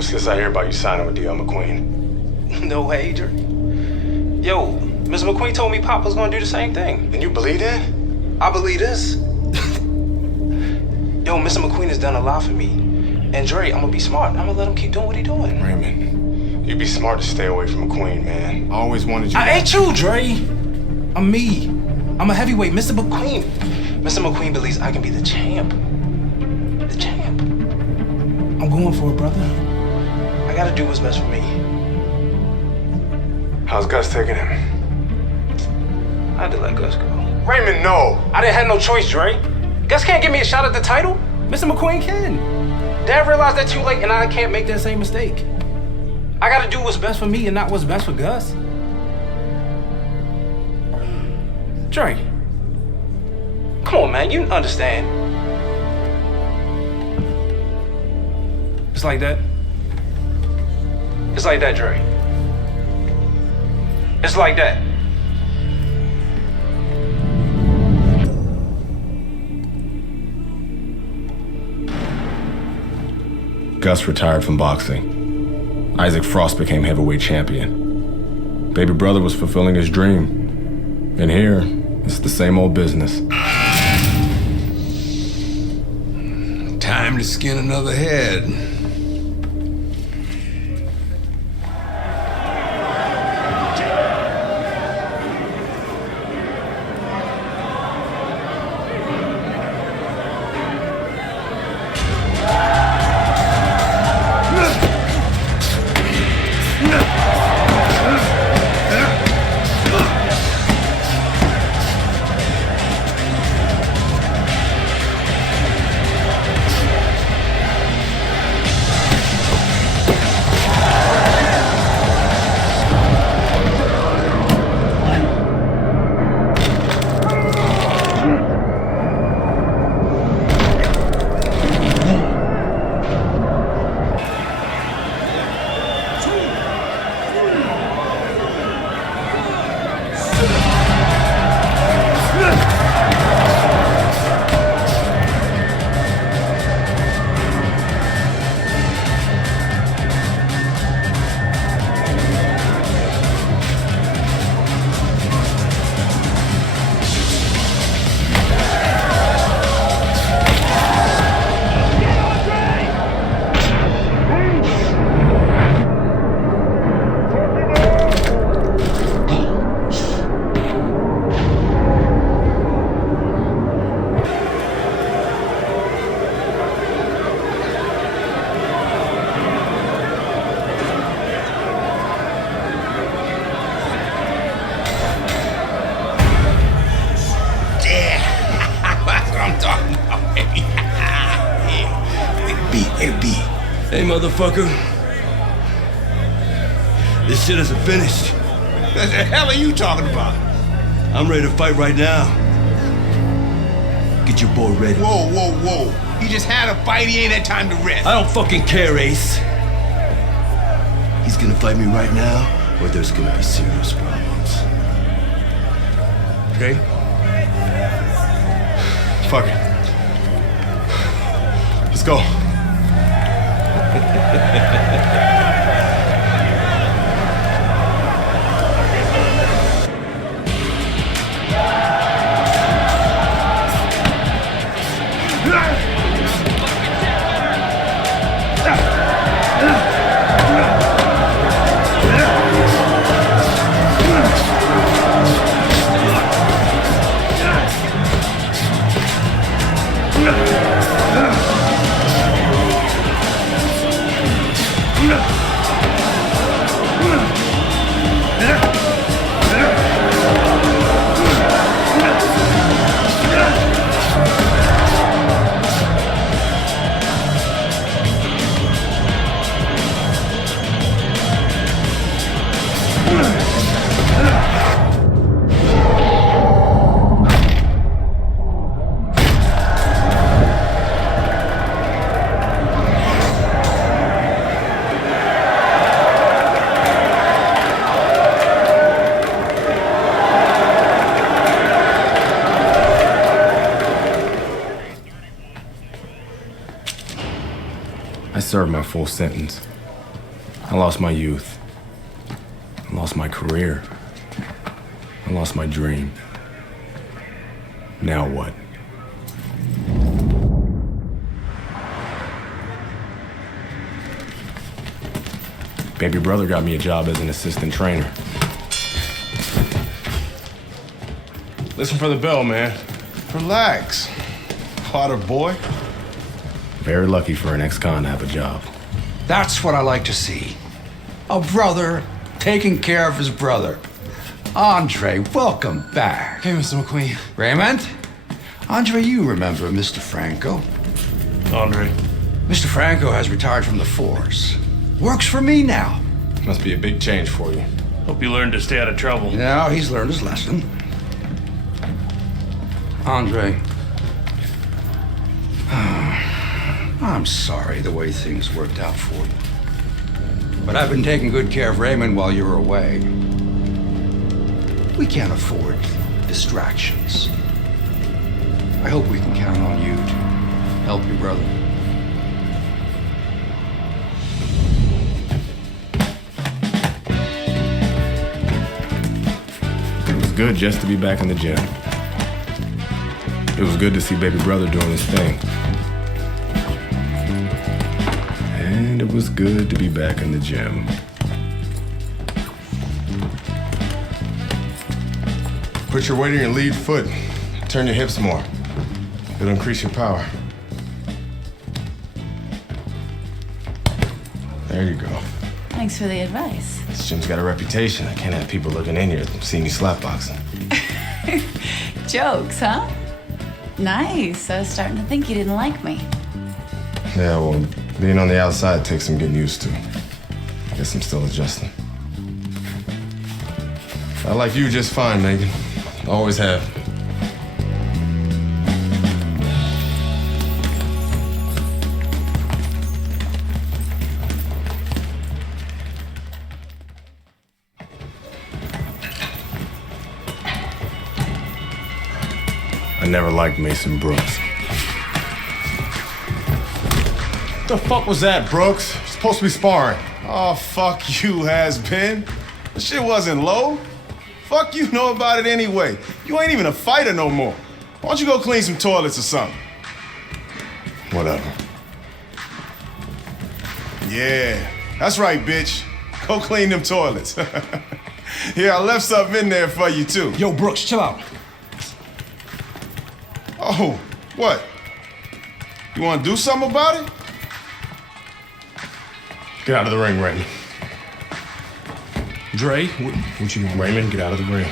What's this I hear about you signing with D.L. McQueen? No way, Dre. Yo, Mr. McQueen told me Pop was gonna do the same thing. And you believe that? I believe this. Yo, Mr. McQueen has done a lot for me. And Dre, I'm gonna be smart. I'm gonna let him keep doing what he doing. Raymond, you'd be smart to stay away from McQueen, man. I always wanted you I ain't you, Dre. I'm me. I'm a heavyweight, Mr. McQueen. Mr. McQueen believes I can be the champ. The champ. I'm going for it, brother. I gotta do what's best for me. How's Gus taking him? I had to let Gus go. Raymond, no! I didn't have no choice, Dre. Gus can't give me a shot at the title. Mr. McQueen can. Dad realized that too late, and I can't make that same mistake. I gotta do what's best for me and not what's best for Gus. Dre, come on, man, you understand. It's like that. It's like that, Dre. It's like that. Gus retired from boxing. Isaac Frost became heavyweight champion. Baby brother was fulfilling his dream. And here, it's the same old business. Time to skin another head. Hey, motherfucker. This shit isn't finished. What the hell are you talking about? I'm ready to fight right now. Get your boy ready. Whoa, whoa, whoa. He just had a fight. He ain't had time to rest. I don't fucking care, Ace. He's gonna fight me right now, or there's gonna be serious problems. Okay? Fuck it. Let's go. I served my full sentence. I lost my youth. I lost my career. I lost my dream. Now what? Baby brother got me a job as an assistant trainer. Listen for the bell, man. Relax. Potter boy. Very lucky for an ex-con to have a job. That's what I like to see. A brother taking care of his brother. Andre, welcome back. Hey, Mr. McQueen. Raymond? Andre, you remember Mr. Franco. Andre. Mr. Franco has retired from the force. Works for me now. Must be a big change for you. Hope you learned to stay out of trouble. Now he's learned his lesson. Andre, I'm sorry the way things worked out for you. But I've been taking good care of Raymond while you were away. We can't afford distractions. I hope we can count on you to help your brother. It was good just to be back in the gym. It was good to see baby brother doing his thing. And it was good to be back in the gym. Put your weight on your lead foot. Turn your hips more. It'll increase your power. There you go. Thanks for the advice. This gym's got a reputation. I can't have people looking in here seeing me slapboxing. Jokes, huh? Nice. I was starting to think you didn't like me. Yeah, well, being on the outside takes some getting used to. Guess I'm still adjusting. I like you just fine, Megan. Always have. I never liked Mason Brooks. What the fuck was that, Brooks? You're supposed to be sparring. Oh, fuck you, has-been. The shit wasn't low. Fuck you know about it anyway. You ain't even a fighter no more. Why don't you go clean some toilets or something? Whatever. Yeah, that's right, bitch. Go clean them toilets. Yeah, I left something in there for you, too. Yo, Brooks, chill out. Oh, what? You want to do something about it? Get out of the ring, Raymond. Dre, what you want? Raymond, get out of the ring.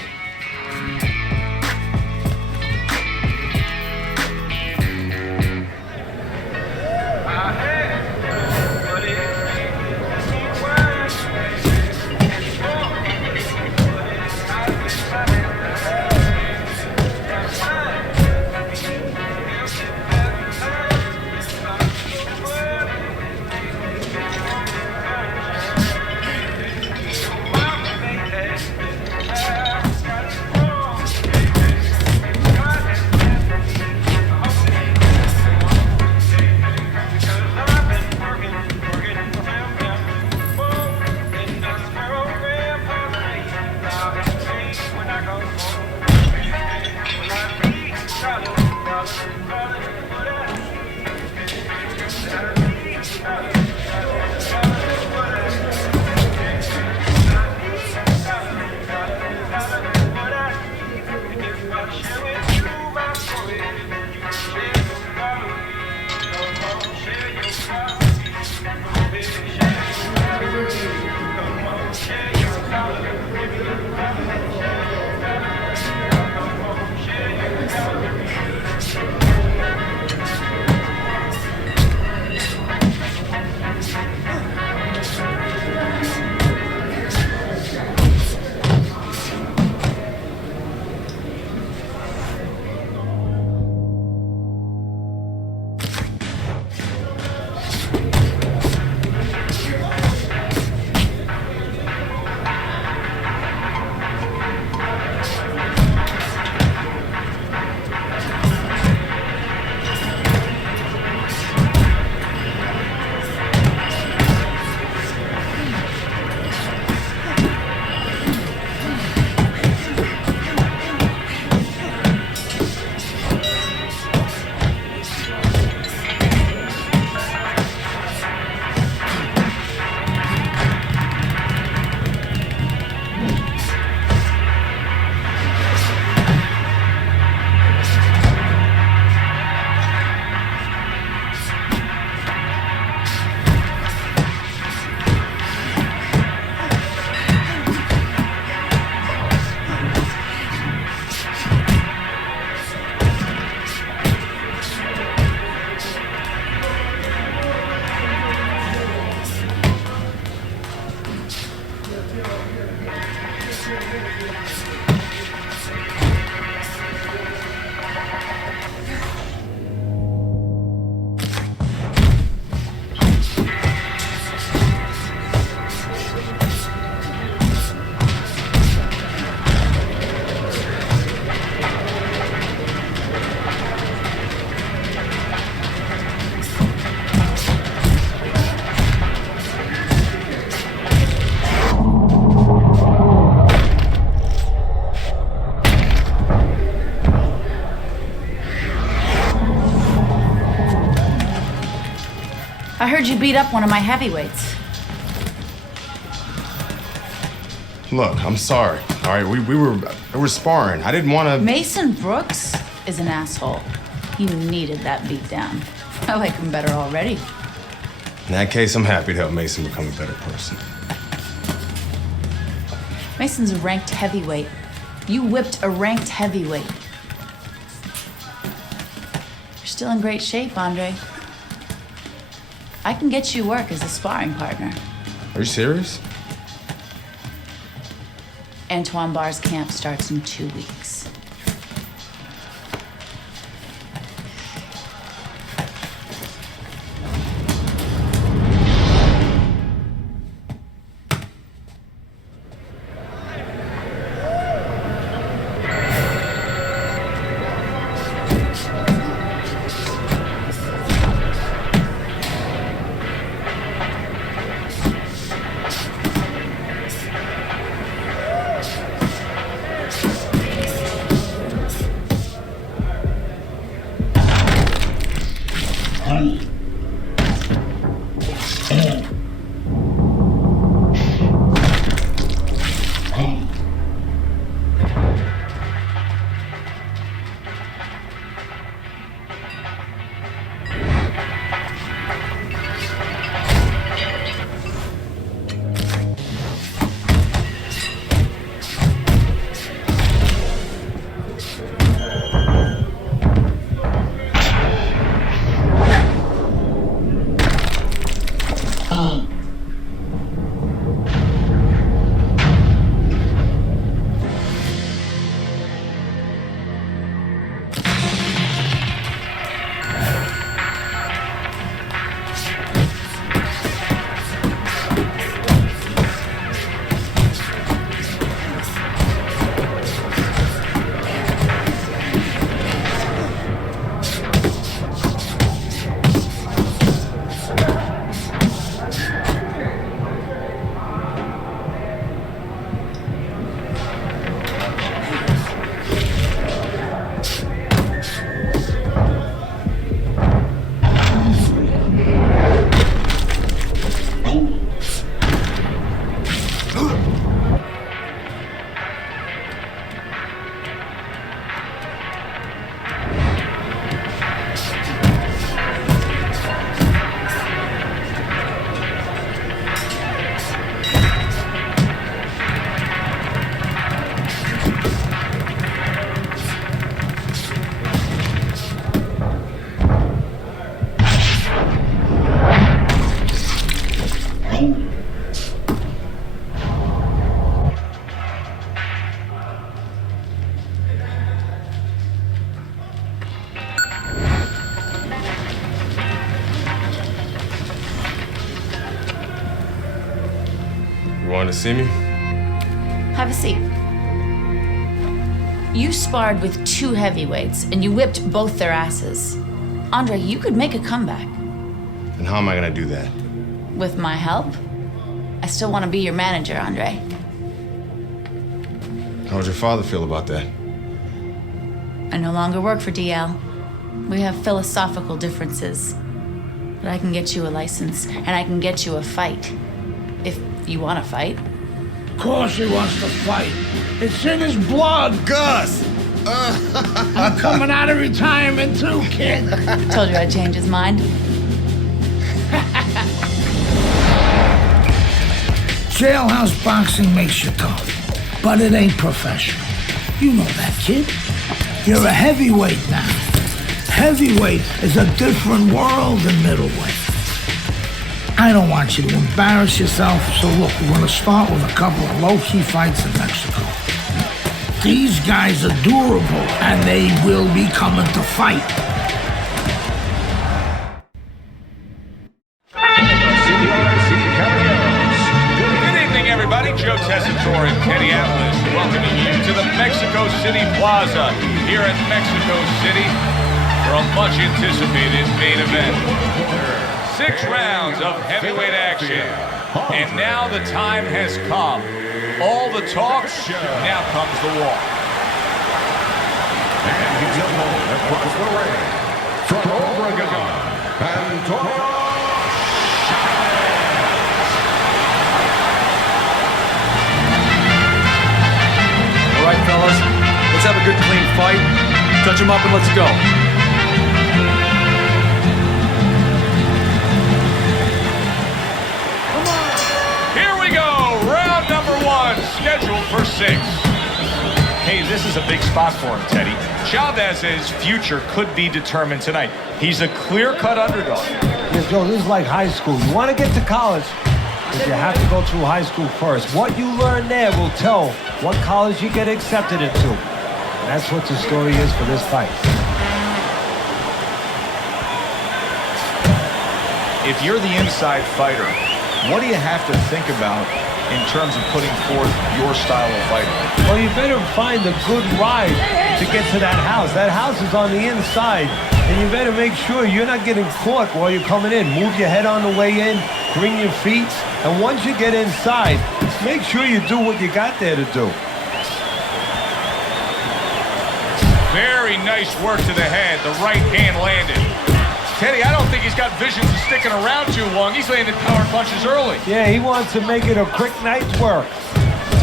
I heard you beat up one of my heavyweights. Look, I'm sorry. All right, we were sparring. I didn't want to. Mason Brooks is an asshole. He needed that beatdown. I like him better already. In that case, I'm happy to help Mason become a better person. Mason's a ranked heavyweight. You whipped a ranked heavyweight. You're still in great shape, Andre. I can get you work as a sparring partner. Are you serious? Antoine Barr's camp starts in 2 weeks. Want to see me? Have a seat. You sparred with 2 heavyweights and you whipped both their asses. Andre, you could make a comeback. And how am I going to do that? With my help? I still want to be your manager, Andre. How would your father feel about that? I no longer work for DL. We have philosophical differences. But I can get you a license, and I can get you a fight. If you want to fight. Of course he wants to fight. It's in his blood. Gus! I'm coming out of retirement too, kid. Told you I'd change his mind. Jailhouse boxing makes you tough, but it ain't professional. You know that, kid. You're a heavyweight now. Heavyweight is a different world than middleweight. I don't want you to embarrass yourself, so look, we're gonna start with a couple of low-key fights in Mexico. These guys are durable, and they will be coming to fight. Good evening, everybody. Joe Tessitore and Kenny Atlas welcoming you to the Mexico City Plaza here in Mexico City for a much-anticipated main event. 6 rounds of heavyweight action. And now the time has come. All the talk, now comes the walk. And his opponent across the ring, from Obregon, Antonio right, fellas. Let's have a good, clean fight. Touch him up and let's go. Here we go. Round number 1, scheduled for 6. Hey, this is a big spot for him, Teddy. Chavez's future could be determined tonight. He's a clear-cut underdog. Yeah, Joe, this is like high school. You want to get to college, but you have to go through high school first. What you learn there will tell what college you get accepted into. And that's what the story is for this fight. If you're the inside fighter, what do you have to think about in terms of putting forth your style of fighting? Well, you better find a good ride to get to that house. That house is on the inside, and you better make sure you're not getting caught while you're coming in. Move your head on the way in, bring your feet, and once you get inside, make sure you do what you got there to do. Very nice work to the head. The right hand landed. Teddy, I don't think he's got visions of sticking around too long. He's landed power punches early. Yeah, he wants to make it a quick night's work.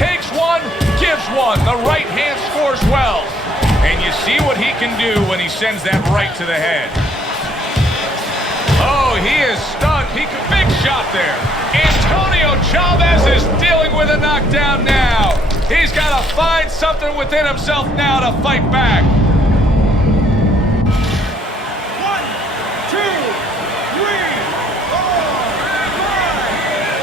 Takes one, gives one. The right hand scores well. And you see what he can do when he sends that right to the head. Oh, he is stunned. Big shot there. Antonio Chavez is dealing with a knockdown now. He's got to find something within himself now to fight back.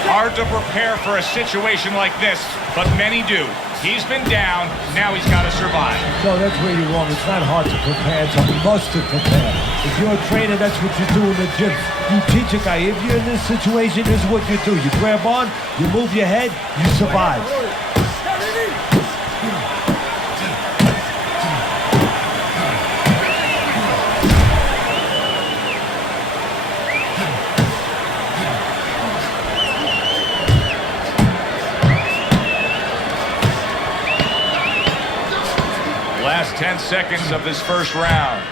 Hard to prepare for a situation like this, but many do. He's been down, now he's got to survive. So that's where you're wrong. It's not hard to prepare, it's a must to prepare. If you're a trainer, that's what you do in the gym. You teach a guy, if you're in this situation, this is what you do. You grab on, you move your head, you survive. Last 10 seconds of this first round.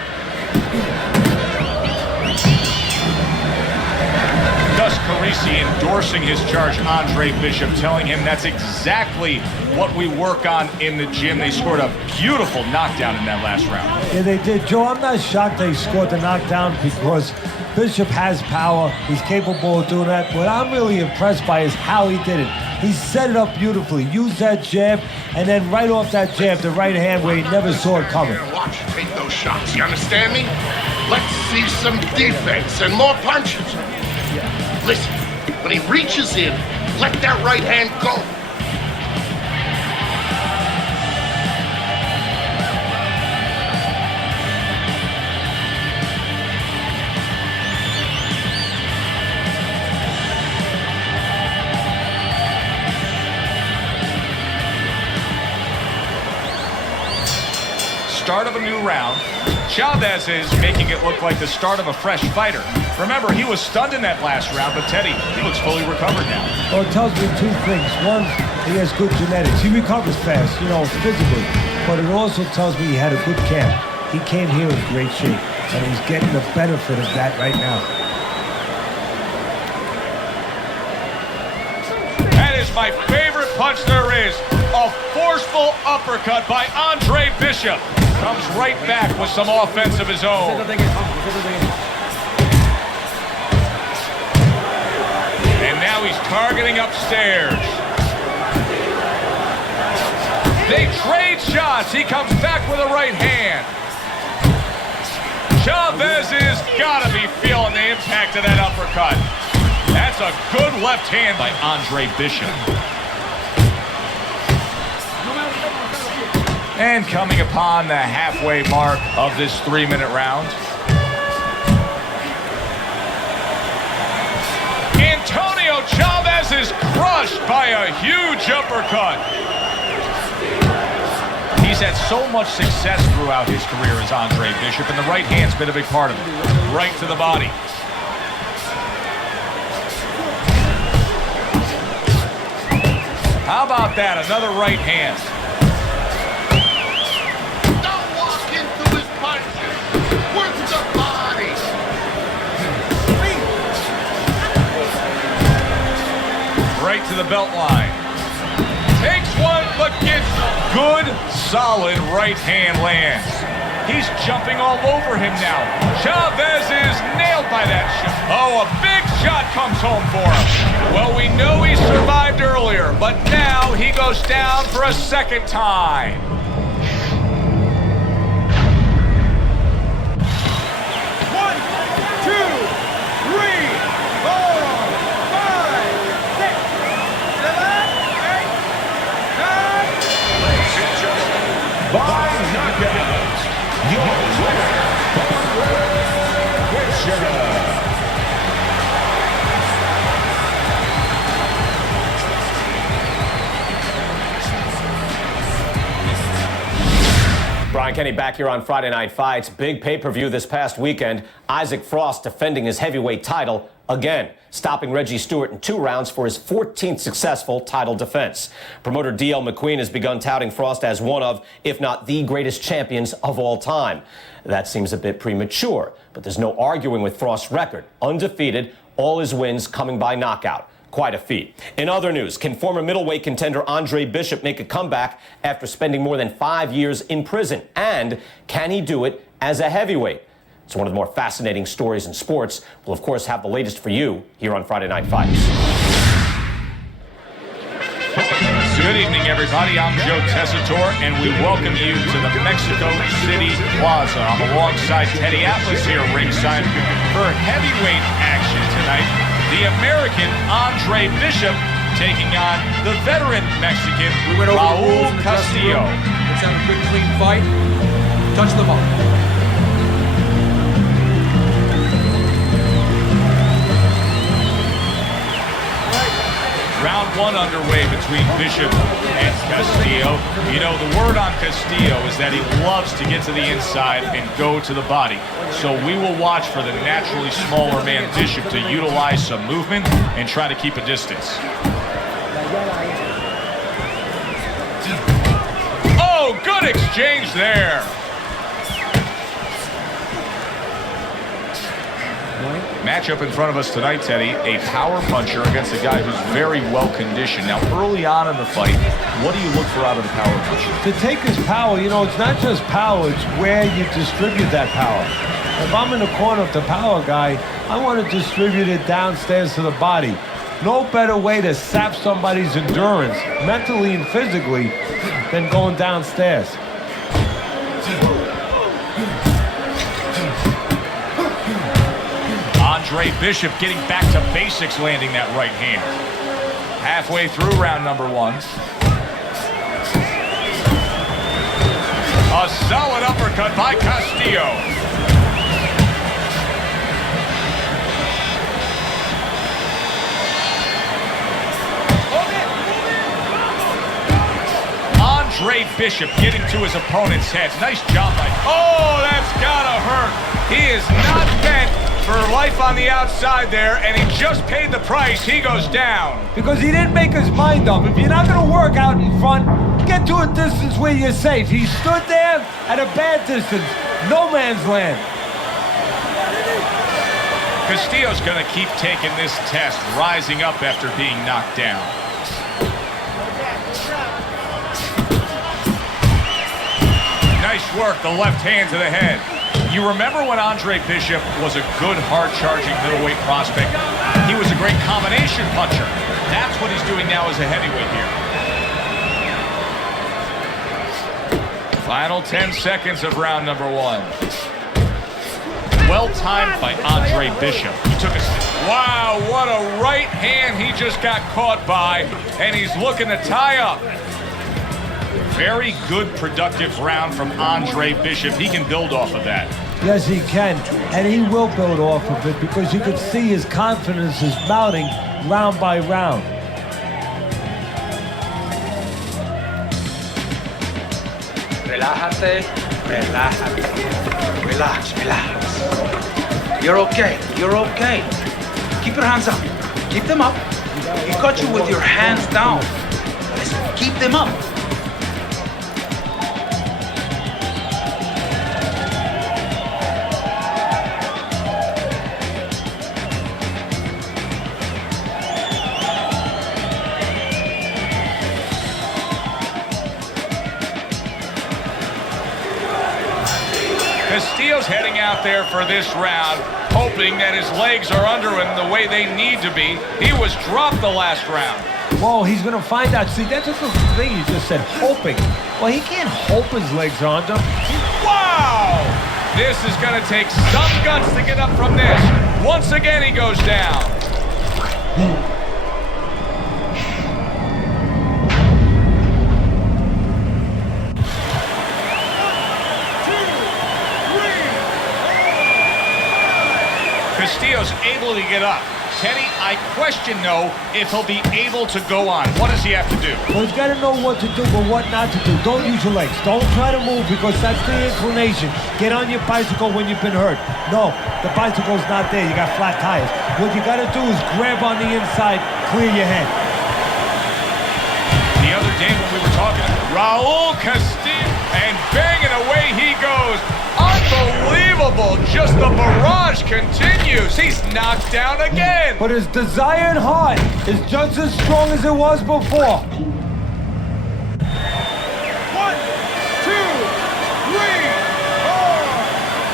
Gus Carisi endorsing his charge, Andre Bishop, telling him that's exactly what we work on in the gym. They scored a beautiful knockdown in that last round. Yeah, they did. Joe, I'm not shocked they scored the knockdown because Bishop has power. He's capable of doing that. What I'm really impressed by is how he did it. He set it up beautifully. Used that jab, and then right off that jab, the right hand where he never saw it coming. Watch, take those shots. You understand me? Let's see some defense and more punches. Listen, when he reaches in, let that right hand go. Start of a new round. Chavez is making it look like the start of a fresh fighter. Remember, he was stunned in that last round, but Teddy, he looks fully recovered now. Well, it tells me two things. One, he has good genetics. He recovers fast, physically. But it also tells me he had a good camp. He came here in great shape, and he's getting the benefit of that right now. That is my favorite punch there is. A forceful uppercut by Andre Bishop. Comes right back with some offense of his own. And now he's targeting upstairs. They trade shots. He comes back with a right hand. Chavez has got to be feeling the impact of that uppercut. That's a good left hand by Andre Bishop. And coming upon the halfway mark of this 3-minute round. Antonio Chavez is crushed by a huge uppercut. He's had so much success throughout his career as Andre Bishop, and the right hand's been a big part of it. Right to the body. How about that? Another right hand. Right to the belt line. Takes one, but gets good, solid right hand lands. He's jumping all over him now. Chavez is nailed by that shot. Oh, a big shot comes home for him. Well, we know he survived earlier, but now he goes down for a second time. By knockout, your winner, Andre Bishop. Brian Kenny back here on Friday Night Fights. Big pay-per-view this past weekend. Isaac Frost defending his heavyweight title again, stopping Reggie Stewart in 2 rounds for his 14th successful title defense. Promoter D.L. McQueen has begun touting Frost as one of, if not the greatest champions of all time. That seems a bit premature, but there's no arguing with Frost's record. Undefeated, all his wins coming by knockout. Quite a feat. In other news, can former middleweight contender Andre Bishop make a comeback after spending more than 5 years in prison? And can he do it as a heavyweight? It's one of the more fascinating stories in sports. We'll, of course, have the latest for you here on Friday Night Fights. Good evening, everybody. I'm Joe Tessitore, and we welcome you to the Mexico City Plaza. I'm alongside Teddy Atlas here ringside for heavyweight action tonight. The American Andre Bishop taking on the veteran Mexican Raul Castillo. Let's have a good, clean fight. Touch them up. Round 1 underway between Bishop and Castillo. You know, the word on Castillo is that he loves to get to the inside and go to the body. So we will watch for the naturally smaller man Bishop to utilize some movement and try to keep a distance. Oh, good exchange there. Matchup in front of us tonight, Teddy, a power puncher against a guy who's very well conditioned. Now, early on in the fight, what do you look for out of the power puncher? To take his power, you know, it's not just power, it's where you distribute that power. If I'm in the corner of the power guy, I want to distribute it downstairs to the body. No better way to sap somebody's endurance, mentally and physically, than going downstairs. Andre Bishop getting back to basics, landing that right hand. Halfway through round number 1. A solid uppercut by Castillo. Andre Bishop getting to his opponent's head. Nice job by... Oh, that's gotta hurt. He is not bent for life on the outside there, and he just paid the price. He goes down. Because he didn't make his mind up. If you're not going to work out in front, get to a distance where you're safe. He stood there at a bad distance. No man's land. Castillo's going to keep taking this test, rising up after being knocked down. Nice work, the left hand to the head. You remember when Andre Bishop was a good, hard-charging middleweight prospect? He was a great combination puncher. That's what he's doing now as a heavyweight here. Final 10 seconds of round number 1. Well-timed by Andre Bishop. He took a... Wow, what a right hand he just got caught by, and he's looking to tie up. Very good, productive round from Andre Bishop. He can build off of that. Yes, he can, and he will build off of it because you can see his confidence is mounting round by round. Relájate, relájate. Relax, relax. You're okay, you're okay. Keep your hands up. Keep them up. He got you with your hands down. Listen, keep them up. Castillo's heading out there for this round, hoping that his legs are under him the way they need to be. He was dropped the last round. Whoa, he's gonna find out. See, that's just the thing you just said, hoping. Well, he can't hope his legs are under him. Wow! This is gonna take some guts to get up from this. Once again, he goes down. Castillo's able to get up. Teddy, I question, though, if he'll be able to go on. What does he have to do? Well, he's got to know what to do, but what not to do. Don't use your legs. Don't try to move because that's the inclination. Get on your bicycle when you've been hurt. No, the bicycle's not there. You got flat tires. What you got to do is grab on the inside, clear your head. The other day when we were talking, Raul Castillo, and banging away he goes. Unbelievable! Just the barrage continues. He's knocked down again. But his desired heart is just as strong as it was before. 1, 2, 3, 4,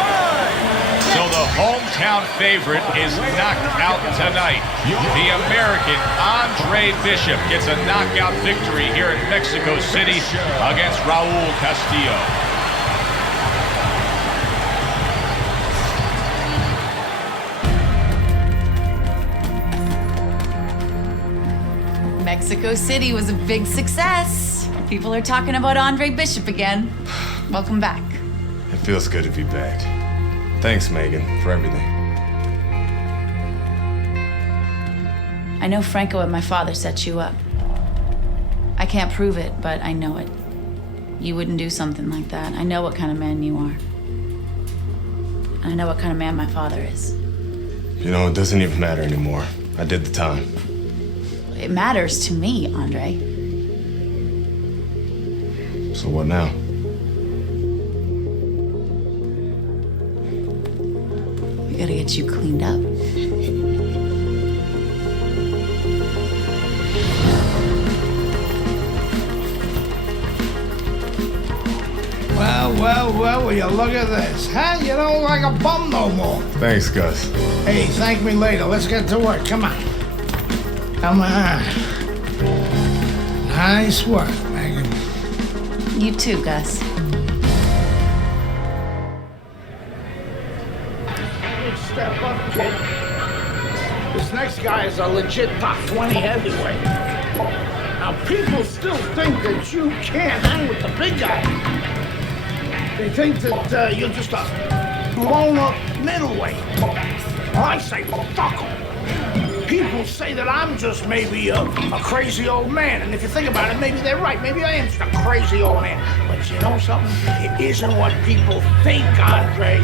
5. So the hometown favorite is knocked out tonight. The American Andre Bishop gets a knockout victory here in Mexico City against Raul Castillo. Mexico City was a big success. People are talking about Andre Bishop again. Welcome back. It feels good to be back. Thanks, Megan, for everything. I know Franco and my father set you up. I can't prove it, but I know it. You wouldn't do something like that. I know what kind of man you are. And I know what kind of man my father is. You know, it doesn't even matter anymore. I did the time. It matters to me, Andre. So what now? We gotta get you cleaned up. Well, will you look at this? Huh? You don't look like a bum no more. Thanks, Gus. Hey, thank me later. Let's get to work. Come on. Come on. Nice work, Megan. You too, Gus. Step up, kid. This next guy is a legit top 20 heavyweight. Now, people still think that you can't hang with the big guy. They think that you're just a blown-up middleweight. Well, I say, fuck them. People say that I'm just maybe a crazy old man, and if you think about it, maybe they're right. Maybe I am just a crazy old man. But you know something? It isn't what people think, Andre.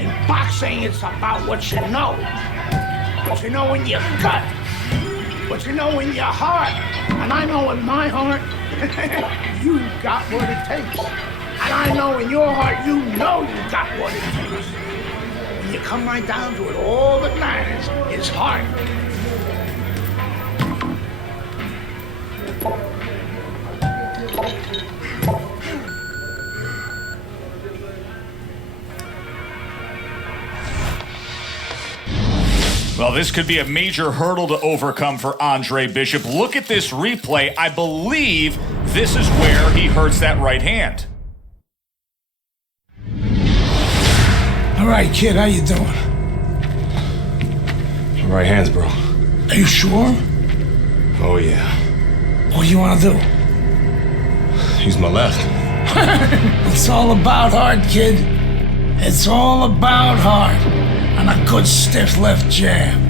In boxing, it's about what you know. What you know in your gut. What you know in your heart. And I know in my heart, you got what it takes. And I know in your heart, you know you got what it takes. When you come right down to it, all that matters is heart. Well, this could be a major hurdle to overcome for Andre Bishop. Look at this replay. I believe this is where he hurts that right hand. All right, kid, how you doing? Right hands, bro. Are you sure? Oh, yeah. What do you want to do? Use my left. It's all about heart, kid. It's all about heart. And a good stiff left jab.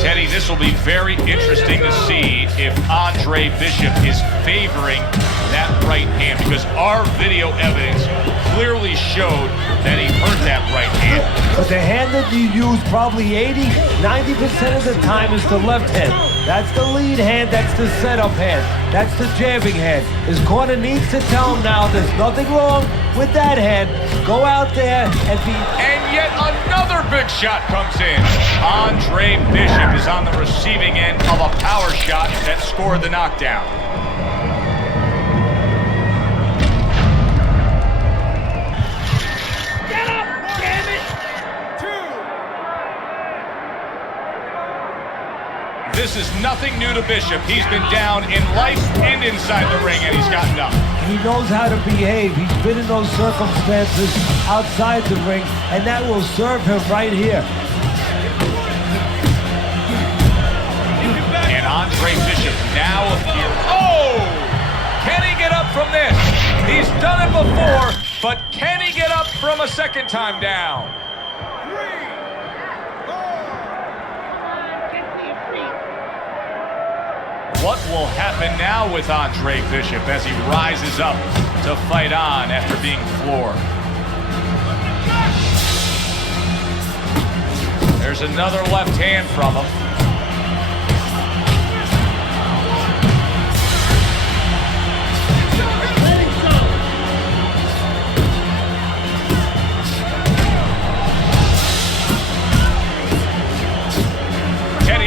Teddy, this will be very interesting to see if Andre Bishop is favoring that right hand, because our video evidence clearly showed that he hurt that right hand. But the hand that you use probably 80, 90% of the time is the left hand. That's the lead hand, that's the setup hand, that's the jabbing hand. His corner needs to tell him now there's nothing wrong with that hand. Go out there and be... And yet another big shot comes in. Andre Bishop is on the receiving end of a power shot that scored the knockdown. Get up, damn it! This is nothing new to Bishop. He's been down in life and inside the ring, and he's gotten up. He knows how to behave. He's been in those circumstances outside the ring, and that will serve him right here. And Andre Bishop now appears. Oh! Can he get up from this? He's done it before, but can he get up from a second time down? What will happen now with Andre Bishop as he rises up to fight on after being floored? There's another left hand from him.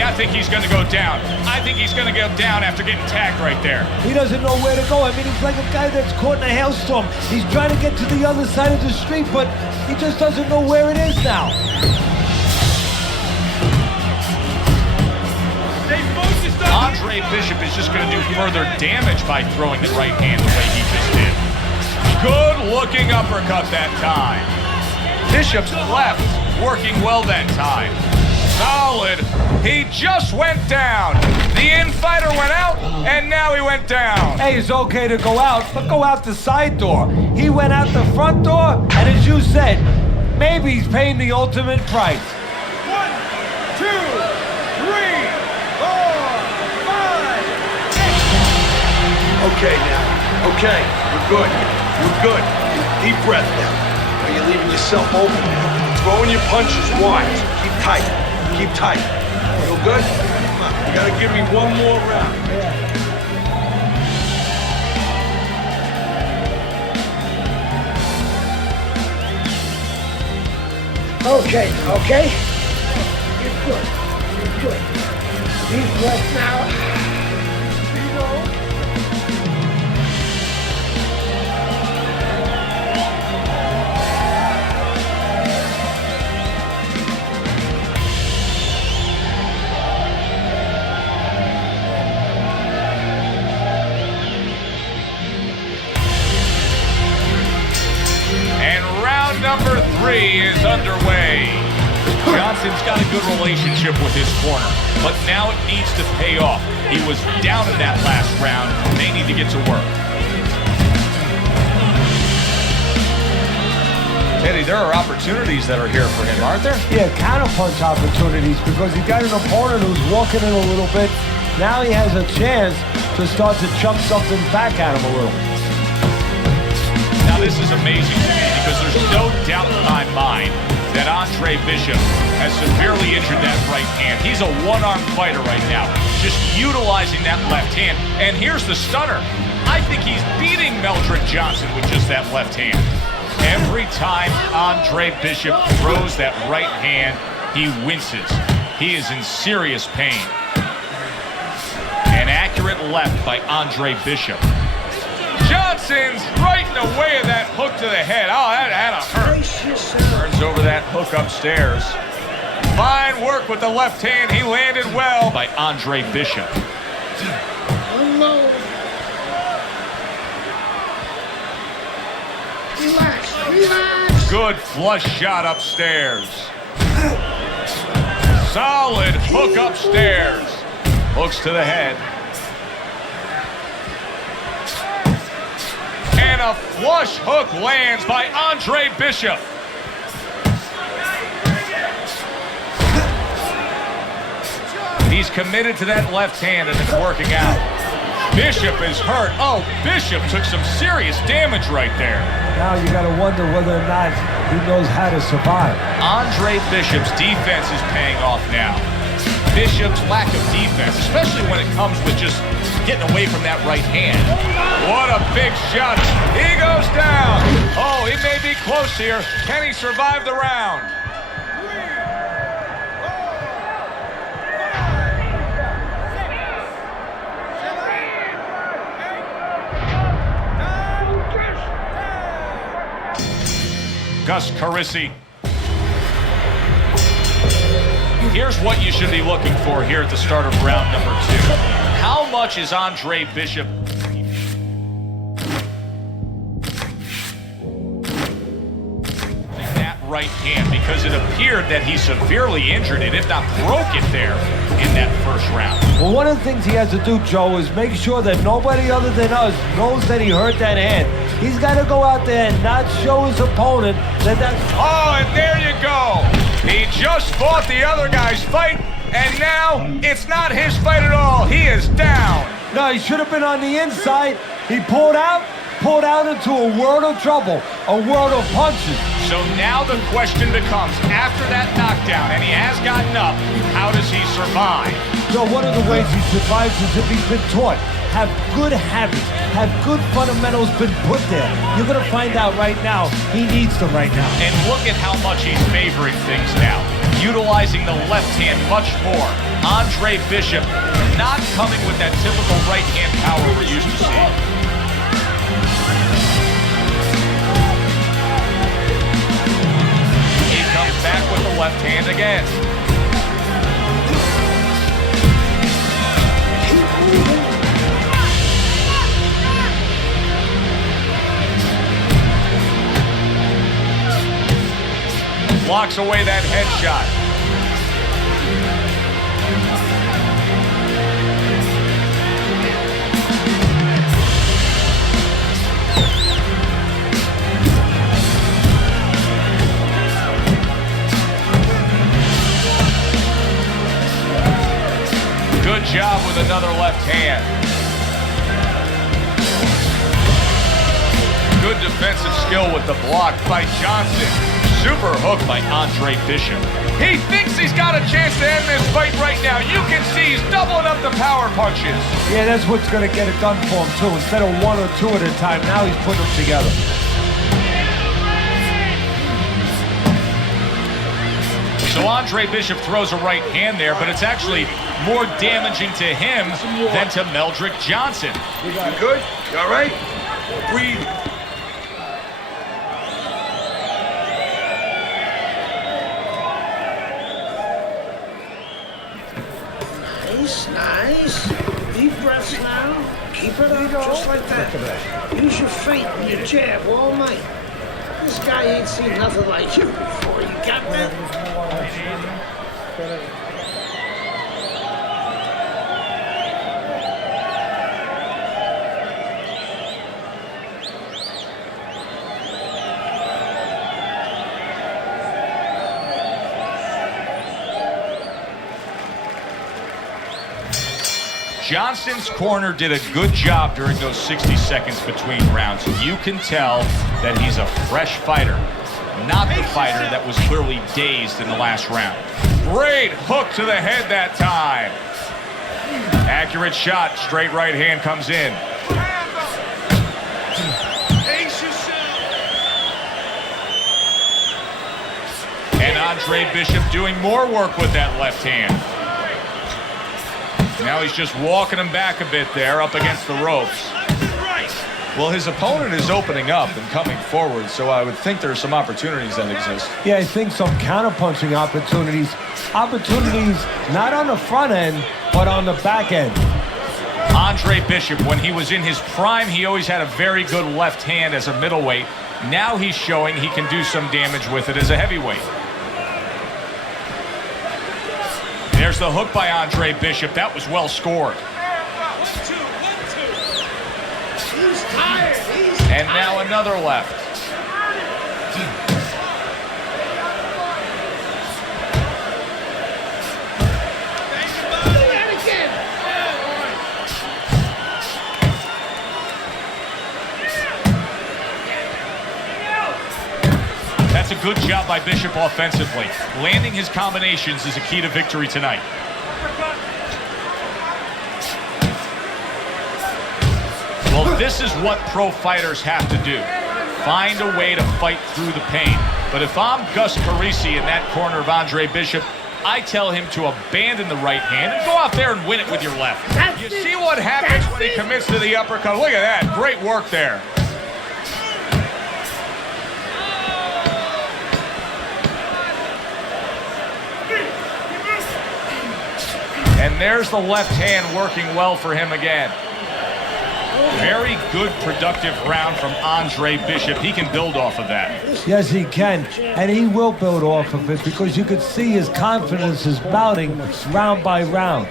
I think he's going to go down. I think he's going to go down after getting tagged right there. He doesn't know where to go. I mean, he's like a guy that's caught in a hailstorm. He's trying to get to the other side of the street, but he just doesn't know where it is now. Andre Bishop is just going to do further damage by throwing the right hand the way he just did. Good looking uppercut that time. Bishop's left working well that time. Solid. He just went down. The infighter went out, and now he went down. Hey, it's okay to go out, but go out the side door. He went out the front door, and as you said, maybe he's paying the ultimate price. 1, 2, 3, 4, 5, 6. Okay now. Okay. We're good. We're good. Deep breath now. Now you're leaving yourself open now. Throwing your punches wide. Keep tight. Keep tight. Feel good? Come on. You gotta give me one more round. Okay. You're good. You're good. Deep breath now. Number 3 is underway. Johnson's got a good relationship with his corner, but now it needs to pay off. He was down in that last round. They need to get to work. Teddy, there are opportunities that are here for him, aren't there? Yeah, counterpunch opportunities, because he got an opponent who's walking in a little bit. Now he has a chance to start to chuck something back at him a little. Now this is amazing to me because there's no doubt in my mind that Andre Bishop has severely injured that right hand. He's a one-armed fighter right now, just utilizing that left hand. And here's the stunner. I think he's beating Meldrick Johnson with just that left hand. Every time Andre Bishop throws that right hand, he winces. He is in serious pain. An accurate left by Andre Bishop. Johnson's right in the way of that hook to the head. Oh, that had a hurt. Turns over that hook upstairs. Fine work with the left hand. He landed well by Andre Bishop. Relax. Good flush shot upstairs. Solid hook upstairs. Hooks to the head. And a flush hook lands by Andre Bishop. He's committed to that left hand and it's working out. Bishop is hurt. Oh, Bishop took some serious damage right there. Now you gotta wonder whether or not he knows how to survive. Andre Bishop's defense is paying off now. Bishop's lack of defense, especially when it comes with just getting away from that right hand. What a big shot. He goes down. Oh, he may be close here. Can he survive the round? Gus Carisi. Here's what you should be looking for here at the start of round number 2. How much is Andre Bishop that right hand? Because it appeared that he severely injured it, if not broke it there in that first round. Well, one of the things he has to do, Joe, is make sure that nobody other than us knows that he hurt that hand. He's got to go out there and not show his opponent that that's... Oh, and there you go. He just fought the other guy's fight, and now it's not his fight at all. He is down. No, he should have been on the inside. He pulled out into a world of trouble, a world of punches. So now the question becomes, after that knockdown, and he has gotten up, how does he survive? So one of the ways he survives is if he's been taught. Have good habits, have good fundamentals been put there. You're gonna find out right now, he needs them right now. And look at how much he's favoring things now. Utilizing the left hand much more. Andre Bishop not coming with that typical right hand power we're used to seeing. He comes back with the left hand again. Blocks away that headshot. Good job with another left hand. Good defensive skill with the block by Johnson. Super hook by Andre Bishop. He thinks he's got a chance to end this fight right now. You can see he's doubling up the power punches. Yeah, that's what's going to get it done for him, too. Instead of 1 or 2 at a time, now he's putting them together. So Andre Bishop throws a right hand there, but it's actually more damaging to him than to Meldrick Johnson. You good? You all right? Breathe. Nice. Deep breaths now. Keep it up just like that. Use your feint and your jab all night. This guy ain't seen nothing like you before. You got that? Johnson's corner did a good job during those 60 seconds between rounds. You can tell that he's a fresh fighter, not the fighter that was clearly dazed in the last round. Great hook to the head that time. Accurate shot, straight right hand comes in. And Andre Bishop doing more work with that left hand. Now he's just walking him back a bit there, up against the ropes. Well, his opponent is opening up and coming forward, so I would think there are some opportunities that exist. Yeah, I think some counterpunching opportunities. Opportunities not on the front end, but on the back end. Andre Bishop, when he was in his prime, he always had a very good left hand as a middleweight. Now he's showing he can do some damage with it as a heavyweight. There's the hook by Andre Bishop. That was well scored. He's tired. And now another left. That's a good job by Bishop offensively. Landing his combinations is a key to victory tonight. Well, this is what pro fighters have to do. Find a way to fight through the pain. But if I'm Gus Parisi in that corner of Andre Bishop, I tell him to abandon the right hand and go out there and win it with your left. You see what happens when he commits to the uppercut? Look at that. Great work there. And there's the left hand working well for him again. Very good, productive round from Andre Bishop. He can build off of that. Yes, he can. And he will build off of it because you can see his confidence is mounting round by round.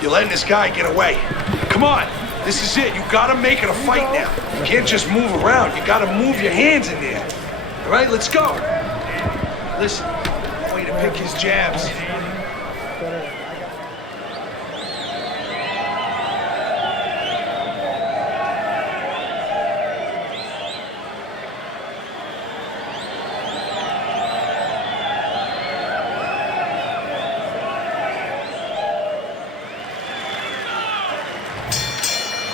You're letting this guy get away. Come on. This is it. You gotta make it a fight now. You can't just move around. You gotta move your hands in there. All right, let's go. Listen, way to pick his jabs.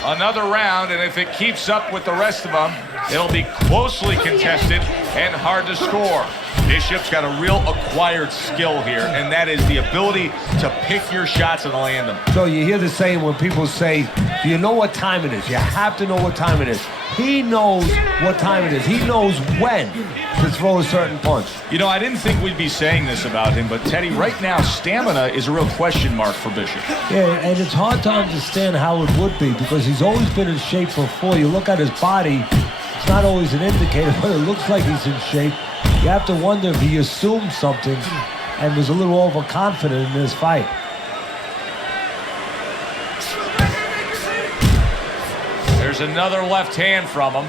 Another round, and if it keeps up with the rest of them, it'll be closely contested and hard to score. Bishop's got a real acquired skill here, and that is the ability to pick your shots and land them. So you hear the saying when people say, do you know what time it is? You have to know what time it is. He knows what time it is. He knows when to throw a certain punch. You know, I didn't think we'd be saying this about him, but Teddy, right now, stamina is a real question mark for Bishop. Yeah, and it's hard to understand how it would be because he's always been in shape before. You look at his body, it's not always an indicator, but it looks like he's in shape. You have to wonder if he assumed something and was a little overconfident in this fight. There's another left hand from him.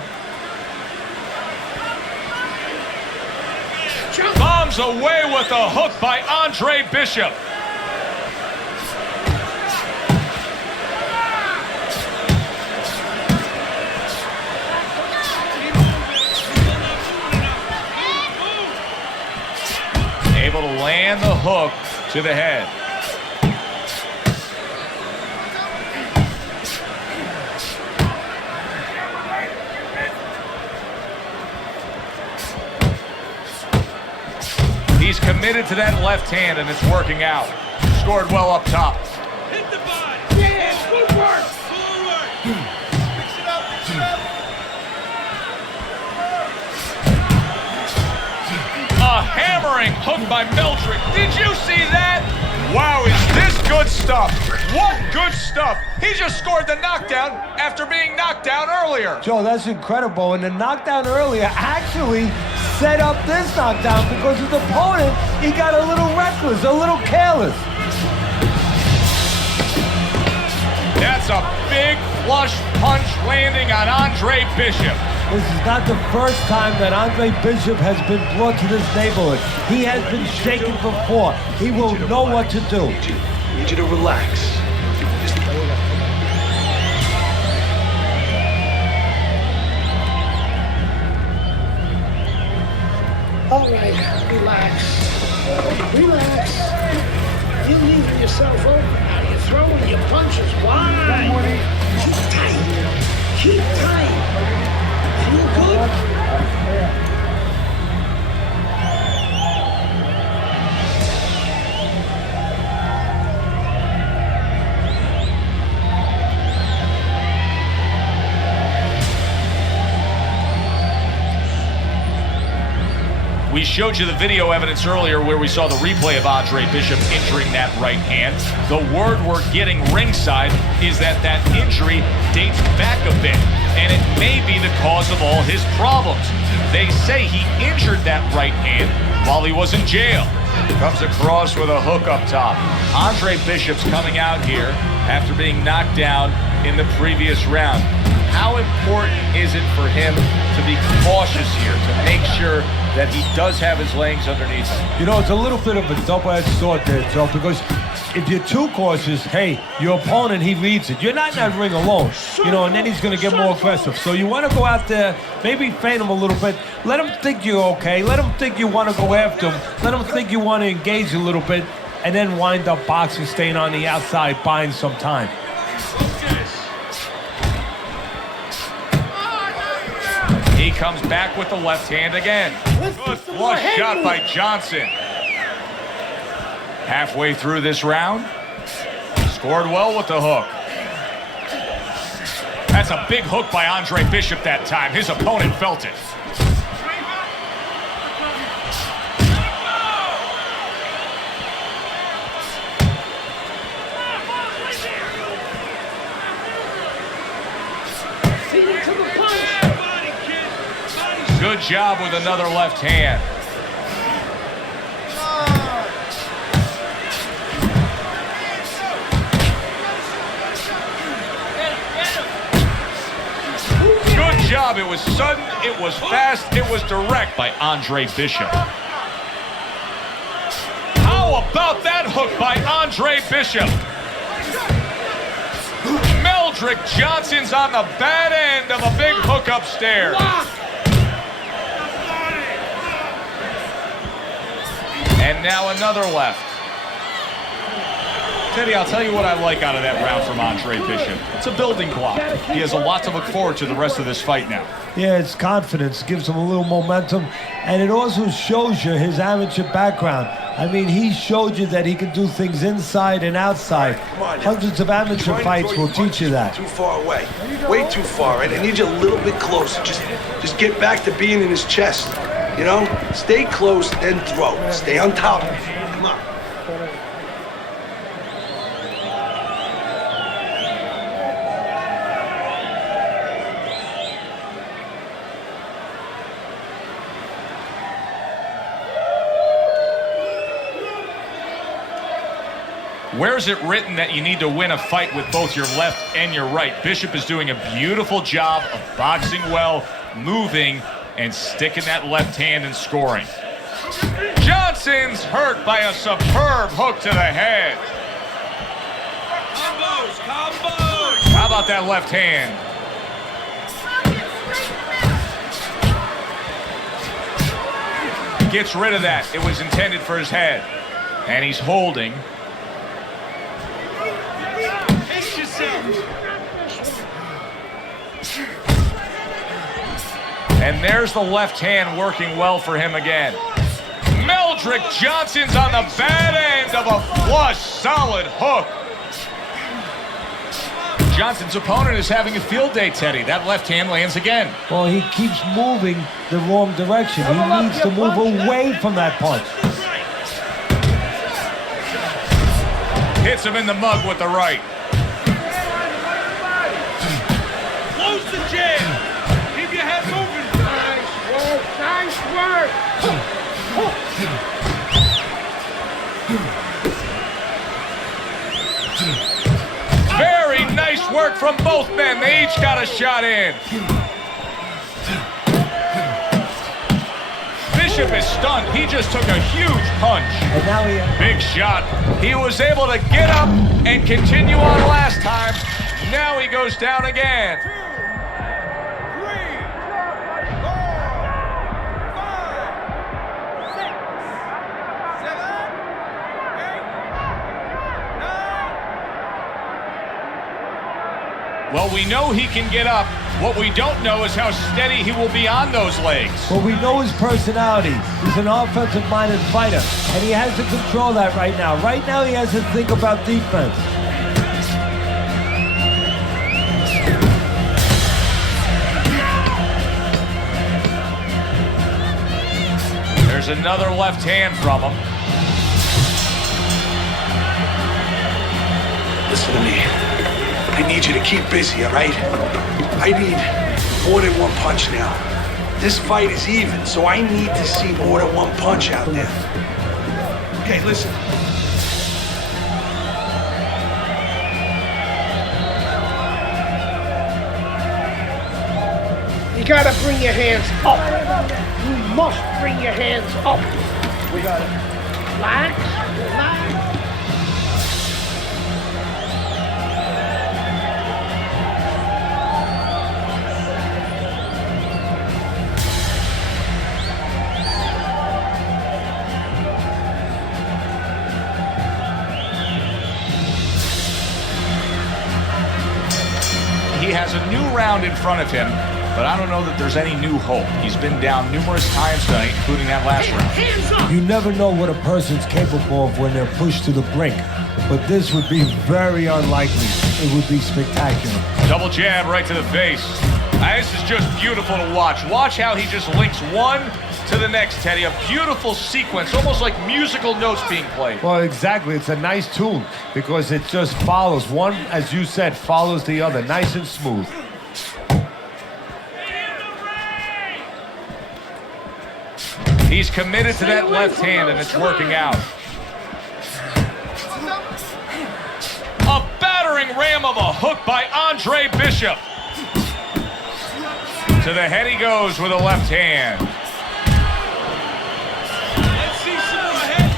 Bombs away with a hook by Andre Bishop. Able to land the hook to the head. He's committed to that left hand, and it's working out. Scored well up top. Hit the body. Yeah, good work. Forward. Fix it up, fix it up. A hammering hook by Meldrick. Did you see that? Wow, is this good stuff? What good stuff? He just scored the knockdown after being knocked down earlier. Joe, that's incredible. And the knockdown earlier actually set up this knockdown because his opponent, he got a little reckless, a little careless. That's a big flush punch landing on Andre Bishop. This is not the first time that Andre Bishop has been brought to this neighborhood. He has been shaken before. He will know what to do. I need you to relax. All right, relax. Relax. You're leaving yourself open now. You're throwing your punches wide. Keep tight. Keep tight. Feel good? We showed you the video evidence earlier where we saw the replay of Andre Bishop injuring that right hand. The word we're getting ringside is that that injury dates back a bit, and it may be the cause of all his problems. They say he injured that right hand while he was in jail. Comes across with a hook up top. Andre Bishop's coming out here after being knocked down in the previous round. How important is it for him to be cautious here, to make sure that he does have his legs underneath him? You know, it's a little bit of a double-edged sword there, Joe, because if you're too cautious, hey, your opponent, he reads it. You're not in that ring alone, you know, and then he's going to get more aggressive. So you want to go out there, maybe feint him a little bit. Let him think you're okay. Let him think you want to go after him. Let him think you want to engage a little bit, and then wind up boxing, staying on the outside, buying some time. He comes back with the left hand again. Good flush shot by Johnson. Halfway through this round, scored well with the hook. That's a big hook by Andre Bishop that time. His opponent felt it. Good job with another left hand. Good job. It was sudden, it was fast, it was direct by Andre Bishop. How about that hook by Andre Bishop? Meldrick Johnson's on the bad end of a big hook upstairs. And now another left. Teddy, I'll tell you what I like out of that round from Andre Bishop. It's a building block. He has a lot to look forward to the rest of this fight now. Yeah, it's confidence. Gives him a little momentum. And it also shows you his amateur background. I mean, he showed you that he can do things inside and outside. Hundreds of amateur fights will teach you that. Too far away. Way too far. I need you a little bit closer. Just get back to being in his chest. You know? Stay close, then throw. Stay on top of him. Come on. Where's it written that you need to win a fight with both your left and your right? Bishop is doing a beautiful job of boxing well, moving, and sticking that left hand and scoring. Johnson's hurt by a superb hook to the head. Combos! How about that left hand? Gets rid of that. It was intended for his head. And he's holding. And there's the left hand working well for him again. Meldrick Johnson's on the bad end of a flush, solid hook. Johnson's opponent is having a field day, Teddy. That left hand lands again. Well, he keeps moving the wrong direction. He needs to move away from that punch. Hits him in the mug with the right. Close the jab. Keep your head moving. Nice work. Very nice work from both men. They each got a shot in. Bishop is stunned. He just took a huge punch. And now big shot. He was able to get up and continue on last time. Now he goes down again. Well, we know he can get up. What we don't know is how steady he will be on those legs. Well, we know his personality. He's an offensive-minded fighter, and he has to control that right now. Right now, he has to think about defense. There's another left hand from him. Listen to me. I need you to keep busy, all right? I need more than one punch now. This fight is even, so I need to see more than one punch out there. Okay, listen. You gotta bring your hands up. You must bring your hands up. We got it. Relax, relax. has a new round in front of him, but I don't know that there's any new hope. He's been down numerous times tonight, including that last round. You never know what a person's capable of when they're pushed to the brink, but this would be very unlikely. It would be spectacular. Double jab right to the face. This is just beautiful to watch. Watch how he just links one to the next, Teddy. A beautiful sequence, almost like musical notes being played. Well, exactly. It's a nice tune because it just follows. One, as you said, follows the other. Nice and smooth. He's committed to that left hand, and it's working out. A battering ram of a hook by Andre Bishop. To the head he goes with a left hand. Let's see some more head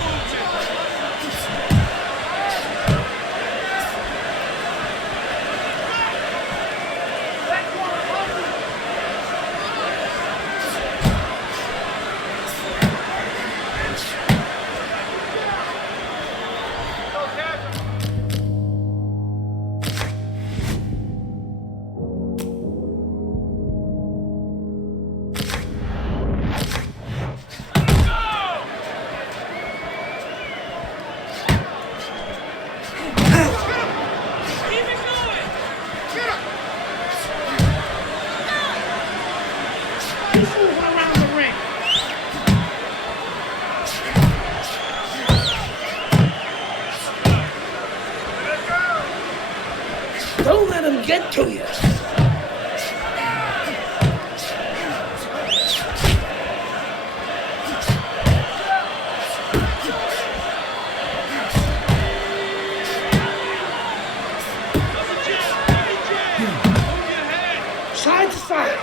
Don't let him get to you. Side to side.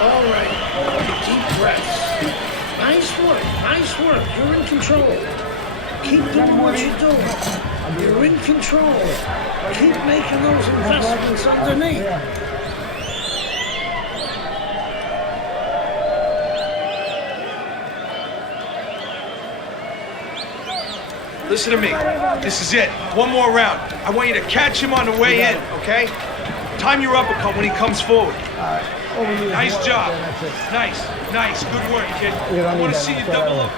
All right. Deep breaths. Nice work. Nice work. You're in control. Keep doing what you're doing. You're in control. Keep making those investments underneath. Listen to me. This is it. One more round. I want you to catch him on the way in, okay? Time your uppercut when he comes forward. Nice job. Nice, nice. Good work, kid. I want to see you double up.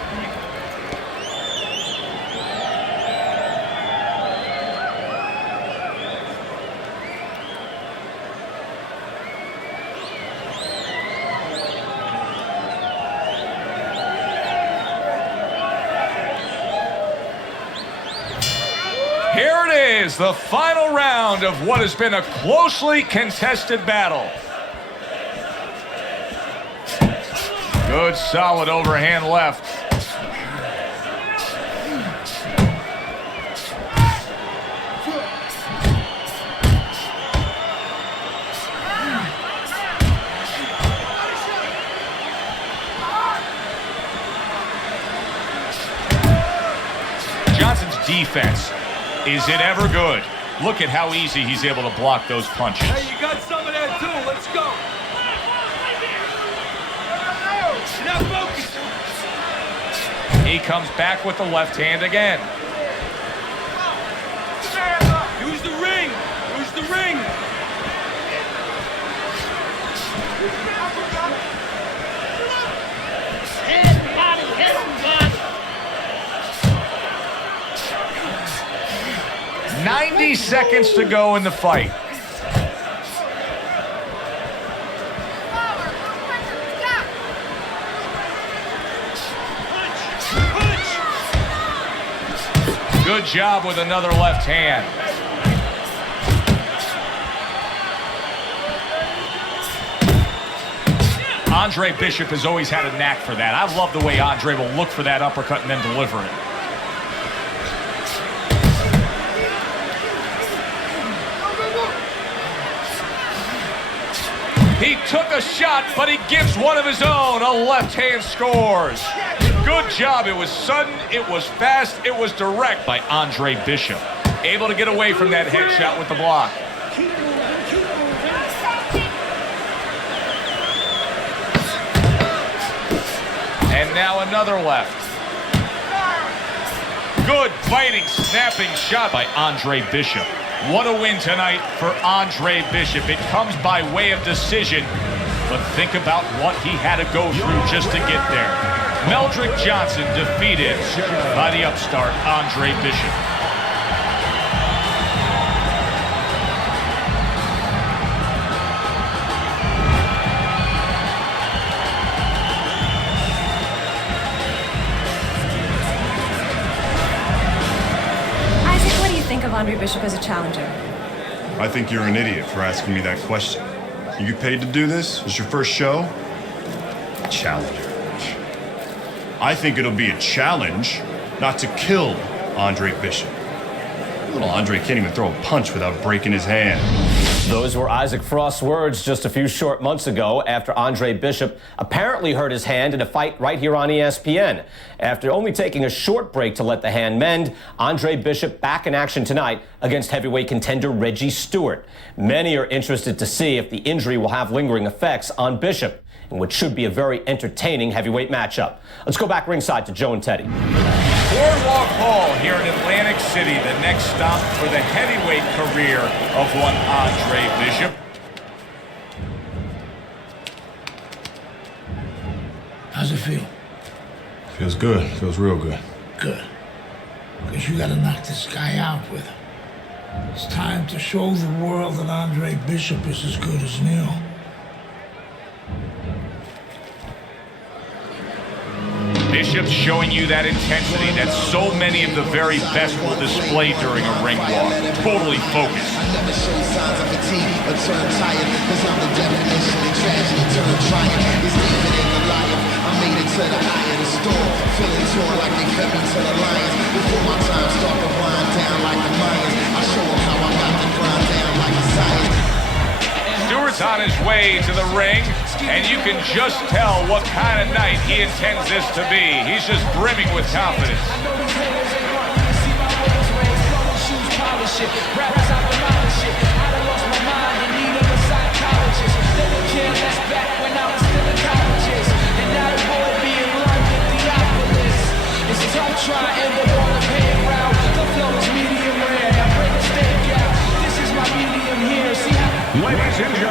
Here it is, the final round of what has been a closely contested battle. Good, solid overhand left. Johnson's defense. Is it ever good? Look at how easy he's able to block those punches. Hey, you got some of that too. Let's go. Now focus. He comes back with the left hand again. Use the ring. Use the ring. Head, body, head, body. 90 seconds to go in the fight. Good job with another left hand. Andre Bishop has always had a knack for that. I love the way Andre will look for that uppercut and then deliver it. He took a shot, but he gives one of his own. A left hand scores. Good job. It was sudden, it was fast, it was direct by Andre Bishop. Able to get away from that headshot with the block. And and now another left. Good fighting, snapping shot by Andre Bishop. What a win tonight for Andre Bishop. It comes by way of decision, but think about what he had to go through just to get there. Meldrick Johnson defeated by the upstart Andre Bishop. Isaac, what do you think of Andre Bishop as a challenger? I think you're an idiot for asking me that question. You get paid to do this? It's your first show? Challenger. I think it'll be a challenge not to kill Andre Bishop. Little Andre can't even throw a punch without breaking his hand. Those were Isaac Frost's words just a few short months ago after Andre Bishop apparently hurt his hand in a fight right here on ESPN. After only taking a short break to let the hand mend, Andre Bishop back in action tonight against heavyweight contender Reggie Stewart. Many are interested to see if the injury will have lingering effects on Bishop in what should be a very entertaining heavyweight matchup. Let's go back ringside to Joe and Teddy. Boardwalk Hall here in Atlantic City, the next stop for the heavyweight career of one Andre Bishop. How's it feel? Feels good. Feels real good. Good. Because you gotta knock this guy out with him. It's time to show the world that Andre Bishop is as good as new. Bishop's showing you that intensity that so many of the very best will display during a ring walk. Totally focused. I never show signs of fatigue or turn tired, cause I'm the definition of tragedy turn triumph. It's even in the lion. I made it to the eye of the storm, feeling torn like they fed me to the lions. Before my time start to wind down like the Mayans, I show them how I got to grind down like a science. Stewart's on his way to the ring, and you can just tell what kind of night he intends this to be. He's just brimming with confidence.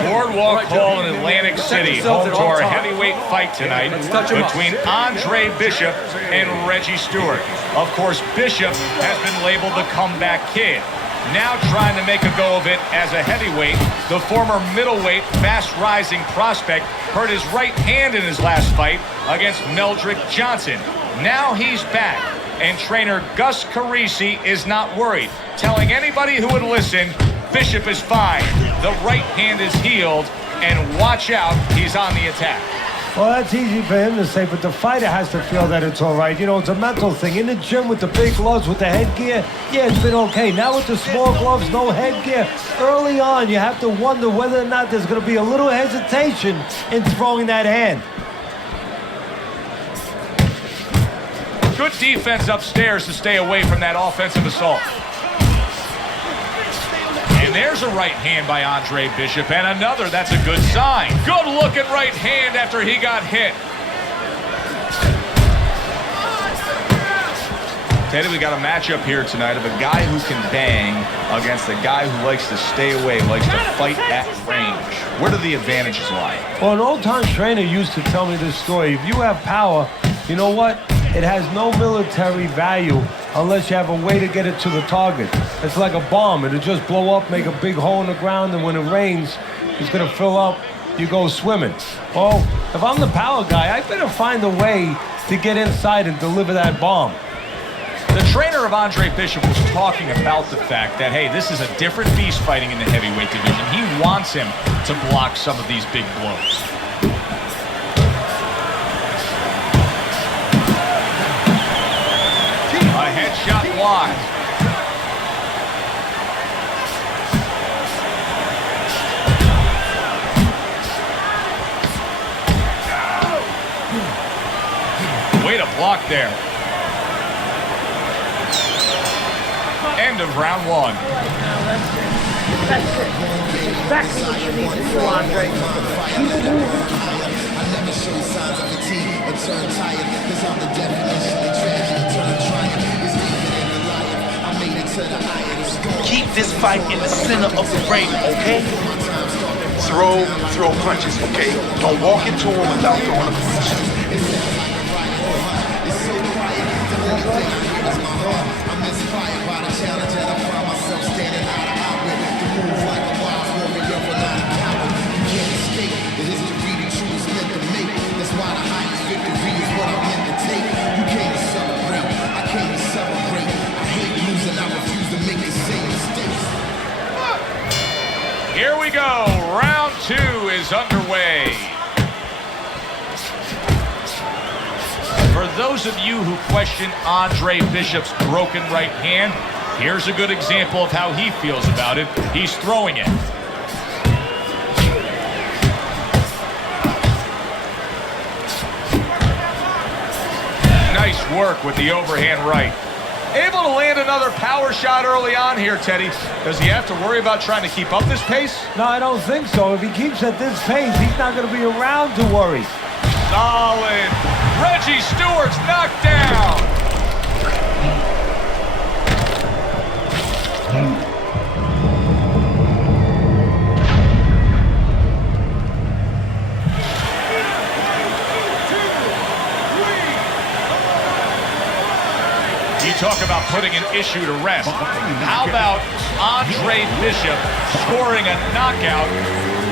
Boardwalk Hall in Atlantic City, home to our heavyweight fight tonight between Andre Bishop and Reggie Stewart. Of course, Bishop has been labeled the comeback kid. Now trying to make a go of it as a heavyweight, the former middleweight, fast-rising prospect hurt his right hand in his last fight against Meldrick Johnson. Now he's back, and trainer Gus Carisi is not worried, telling anybody who would listen, Bishop is fine. The right hand is healed, and watch out, he's on the attack. Well, that's easy for him to say, but the fighter has to feel that it's all right. You know, it's a mental thing. In the gym with the big gloves, with the headgear, yeah, it's been okay. Now with the small gloves, no headgear, early on, you have to wonder whether or not there's going to be a little hesitation in throwing that hand. Good defense upstairs to stay away from that offensive assault. And there's a right hand by Andre Bishop, and another. That's a good sign. Good looking right hand after he got hit. Teddy, we got a matchup here tonight of a guy who can bang against a guy who likes to stay away, likes to fight at range. Where do the advantages lie? Well, an old-time trainer used to tell me this story. If you have power, you know what? It has no military value unless you have a way to get it to the target. It's like a bomb. It'll just blow up, make a big hole in the ground, and when it rains, it's going to fill up. You go swimming. Well, if I'm the power guy, I better find a way to get inside and deliver that bomb. The trainer of Andre Bishop was talking about the fact that, hey, this is a different beast fighting in the heavyweight division. He wants him to block some of these big blows. A headshot blocked. Way to block there. End of round one. That's it. Exactly what you need to do, Andre. Keep it moving. show you signs of fatigue or turn tired. Cause I'm the definition of tragedy, turn triumph. It's deeper than the lion. I made it to the iron. Keep this fight in the center of the ring, okay? Throw punches, okay? Don't walk into him without throwing a punch. It sounds like a riot. It's so quiet. The only thing I hear is my heart. I'm inspired by the challenge and I find myself standing out of outward. The move like a wild warrior, but not a coward. You can't escape the history that you was meant to make. That's why the highest victory is what I'm meant to take. You came to celebrate. I came to celebrate. I hate losing. I refuse to make the same mistakes. Here we go. Round 2 is underway. For those of you who question Andre Bishop's broken right hand, here's a good example of how he feels about it. He's throwing it. Nice work with the overhand right. Able to land another power shot early on here, Teddy. Does he have to worry about trying to keep up this pace? No, I don't think so. If he keeps at this pace, he's not going to be around to worry. Solid. Reggie Stewart's knocked down. You talk about putting an issue to rest. How about Andre Bishop scoring a knockout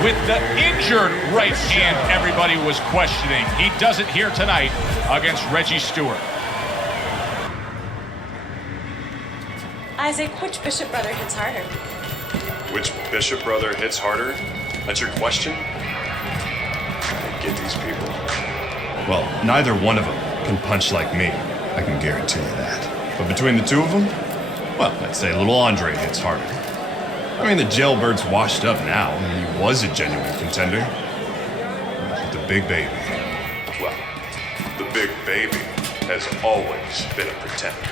with the injured right hand everybody was questioning? He does it here tonight against Reggie Stewart. Isaac, which Bishop brother hits harder? Which Bishop brother hits harder? That's your question? I get these people. Well, neither one of them can punch like me. I can guarantee you that. But between the two of them, well, I'd say little Andre hits harder. I mean, the jailbird's washed up now. I mean, he was a genuine contender. But the big baby, well, the big baby has always been a pretender.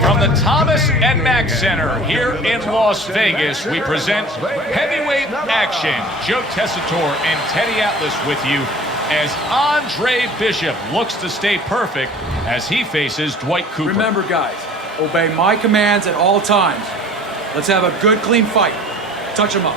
From the Thomas and Mack Center here in Las Vegas, we present heavyweight action. Joe Tessitore and Teddy Atlas with you as Andre Bishop looks to stay perfect as he faces Dwight Cooper. Remember, guys, obey my commands at all times. Let's have a good, clean fight. Touch him up.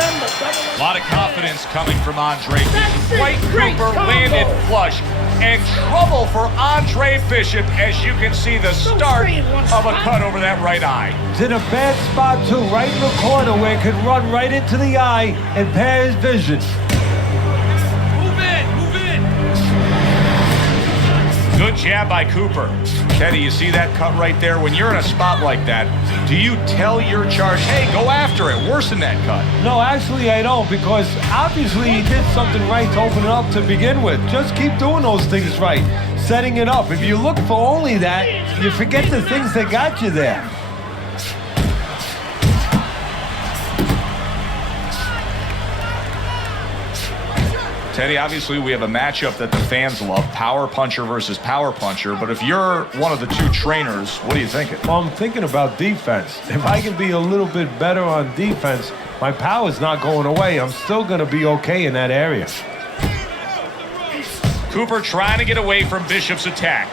A lot of confidence coming from Andre Bishop. Dwight Cooper landed flush. And trouble for Andre Bishop as you can see the start of a cut over that right eye. It's in a bad spot too, right in the corner where it could run right into the eye and impair his vision. Good jab by Cooper. Teddy, you see that cut right there? When you're in a spot like that, do you tell your charge, hey, go after it, worsen that cut? No, actually I don't, because obviously he did something right to open it up to begin with. Just keep doing those things right, setting it up. If you look for only that, you forget the things that got you there. Teddy, obviously we have a matchup that the fans love, power puncher versus power puncher, but if you're one of the two trainers, what are you thinking? Well, I'm thinking about defense. If I can be a little bit better on defense, my power's not going away. I'm still going to be okay in that area. Cooper trying to get away from Bishop's attack.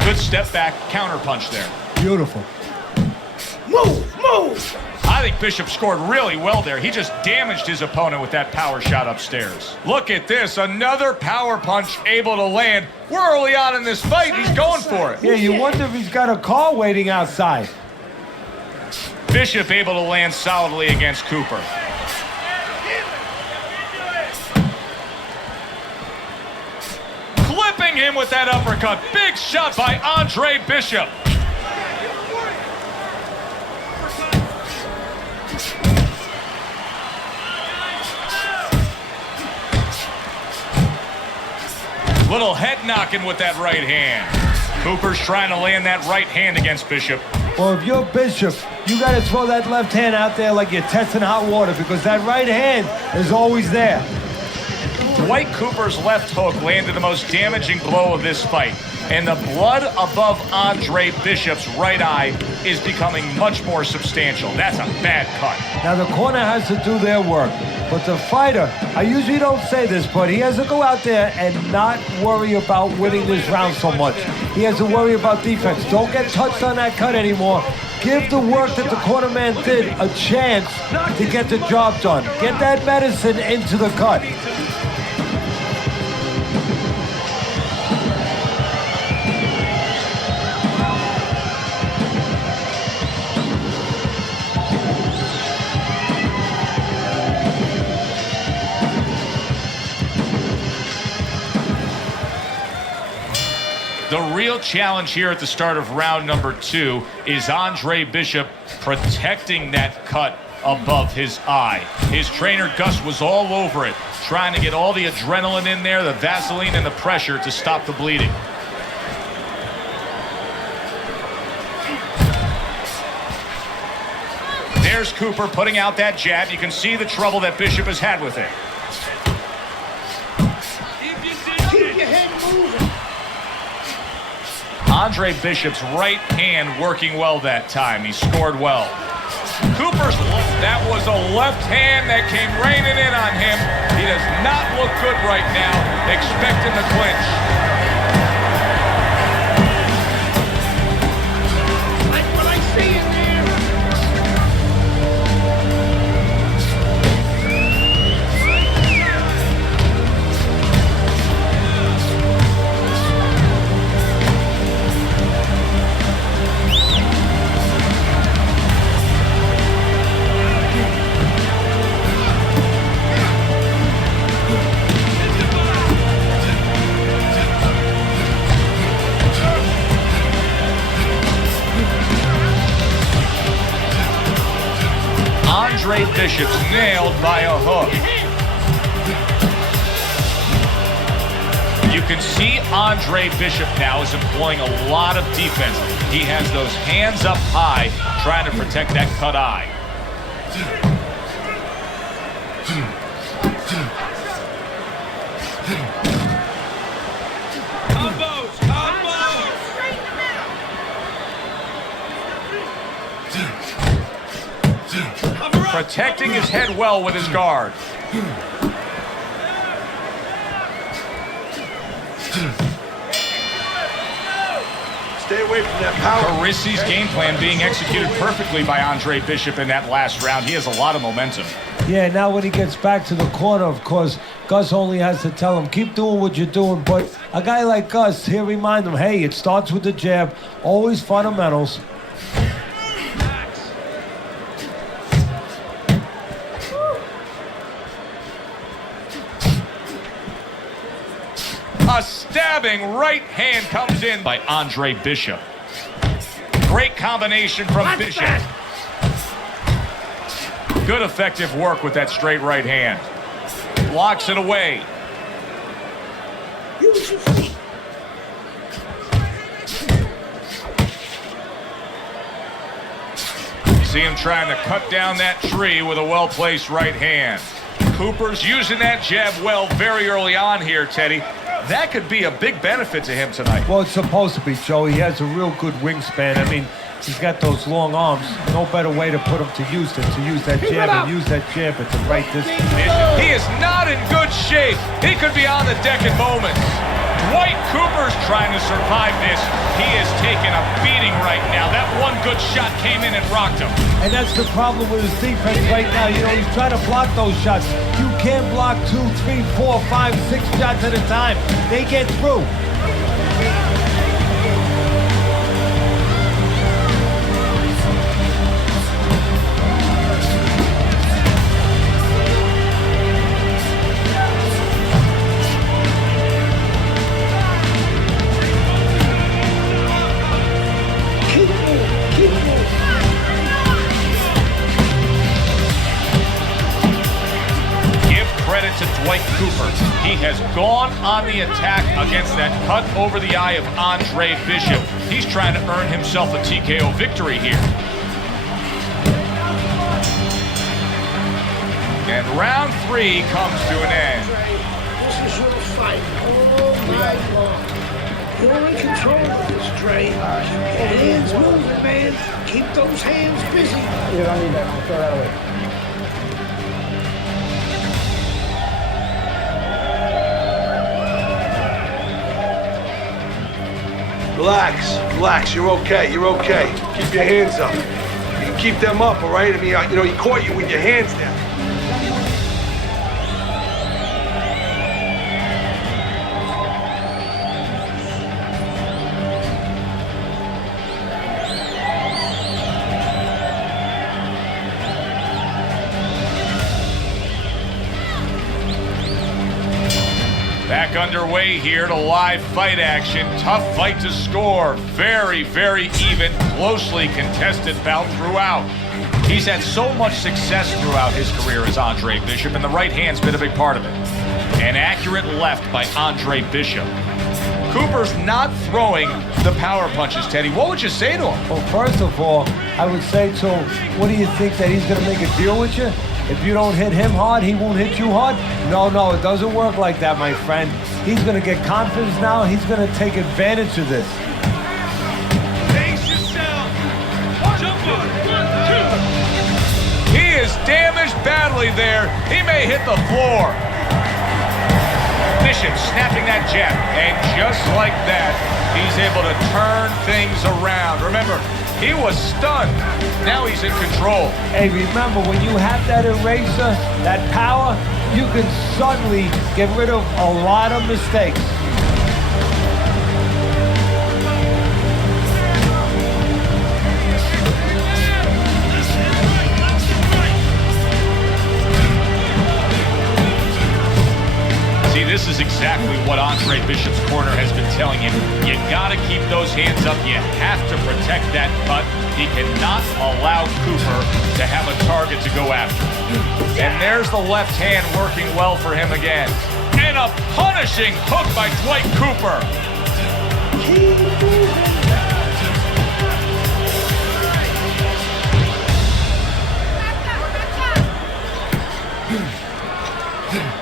Good step back, counter punch there. Beautiful. Move! I think Bishop scored really well there. He just damaged his opponent with that power shot upstairs. Look at this, another power punch able to land. We're early on in this fight, he's going for it. Yeah, you wonder if he's got a car waiting outside. Bishop able to land solidly against Cooper. Clipping him with that uppercut. Big shot by Andre Bishop. Little head knocking with that right hand. Cooper's trying to land that right hand against Bishop. Well, if you're Bishop, you got to throw that left hand out there like you're testing hot water because that right hand is always there. Dwight Cooper's left hook landed the most damaging blow of this fight, and the blood above Andre Bishop's right eye is becoming much more substantial. That's a bad cut. Now the corner has to do their work, but the fighter, I usually don't say this, but he has to go out there and not worry about winning this round so much. He has to worry about defense. Don't get touched on that cut anymore. Give the work that the corner man did a chance to get the job done. Get that medicine into the cut. The real challenge here at the start of round number 2 is Andre Bishop protecting that cut above his eye. His trainer Gus was all over it, trying to get all the adrenaline in there, the Vaseline and the pressure to stop the bleeding. There's Cooper putting out that jab. You can see the trouble that Bishop has had with it. Keep your head moving. Andre Bishop's right hand working well that time. He scored well. Cooper's, that was a left hand that came raining in on him. He does not look good right now, expecting the clinch. Like what I see in there. Andre Bishop's nailed by a hook. You can see Andre Bishop now is employing a lot of defense. He has those hands up high, trying to protect that cut eye. Combos! Combos! Protecting his head well with his guard. Stay away from that power. Carissi's game plan being executed perfectly by Andre Bishop in that last round. He has a lot of momentum. Yeah, now when he gets back to the corner, of course, Gus only has to tell him, keep doing what you're doing. But a guy like Gus, he'll remind him, hey, it starts with the jab, always fundamentals. A stabbing right hand comes in by Andre Bishop. Great combination from Bishop. Good effective work with that straight right hand. Blocks it away. See him trying to cut down that tree with a well-placed right hand. Cooper's using that jab well very early on here, Teddy. That could be a big benefit to him tonight. Well, it's supposed to be, Joe. He has a real good wingspan. I mean, he's got those long arms. No better way to put him to use than to use that jab and use that jab at the right distance. He is not in good shape. He could be on the deck in moments. Dwight Cooper's trying to survive this. He is taking a beating right now. That one good shot came in and rocked him. And that's the problem with his defense right now. You know, he's trying to block those shots. You can't block 2, 3, 4, 5, 6 shots at a time. They get through. To Dwight Cooper. He has gone on the attack against that cut over the eye of Andre Bishop. He's trying to earn himself a TKO victory here. And round 3 comes to an end. This is your fight all night long. You're in control of this, Dre. Your hands moving, man. Keep those hands busy. You don't need that. I'll throw that away. Relax, you're okay, Keep your hands up. You can keep them up, all right? I mean, you know, he caught you with your hands down. Back underway here to live fight action. Tough fight to score. Very, very even, closely contested bout throughout. He's had so much success throughout his career as Andre Bishop, and the right hand's been a big part of it. An accurate left by Andre Bishop. Cooper's not throwing the power punches, Teddy. What would you say to him? Well, first of all, I would say to him, what do you think, that he's going to make a deal with you? If you don't hit him hard, he won't hit you hard? No, it doesn't work like that, my friend. He's going to get confidence now. He's going to take advantage of this. Pace yourself. Jump on. 1, 2. He is damaged badly there. He may hit the floor. Bishop snapping that jab. And just like that, he's able to turn things around. Remember, he was stunned. Now he's in control. Hey, remember, when you have that eraser, that power, you can suddenly get rid of a lot of mistakes. See, this is exactly what Andre Bishop's corner has been telling him. You gotta keep those hands up. You have to protect that cut. He cannot allow Cooper to have a target to go after. And there's the left hand working well for him again. And a punishing hook by Dwight Cooper.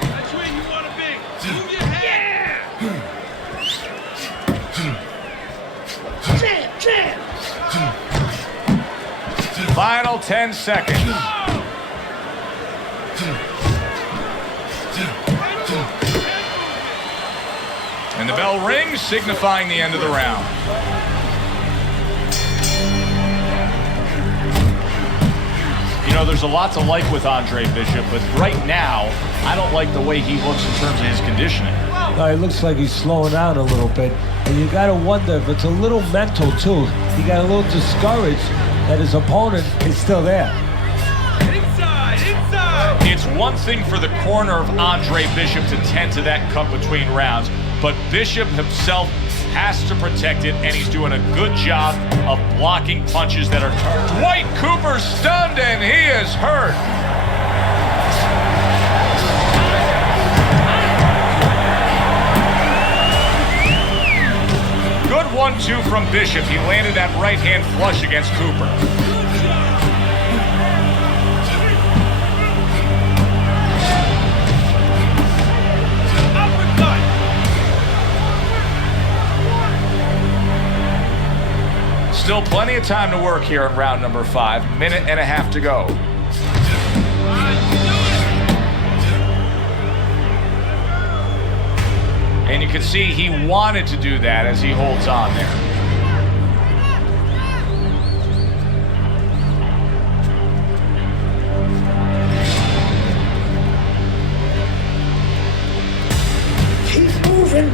That's where you want to be. Move your head. Jam. Final 10 seconds. And the bell rings, signifying the end of the round. You know, there's a lot to like with Andre Bishop, but right now, I don't like the way he looks in terms of his conditioning. It looks like he's slowing down a little bit. And you got to wonder if it's a little mental, too. He got a little discouraged that his opponent is still there. Inside. It's one thing for the corner of Andre Bishop to tend to that cut between rounds, but Bishop himself has to protect it, and he's doing a good job of blocking punches that are turned. Dwight Cooper stunned, and he is hurt. Good 1-2 from Bishop. He landed that right hand flush against Cooper. Still plenty of time to work here in round number 5. Minute and a half to go. And you can see he wanted to do that as he holds on there. Keep moving.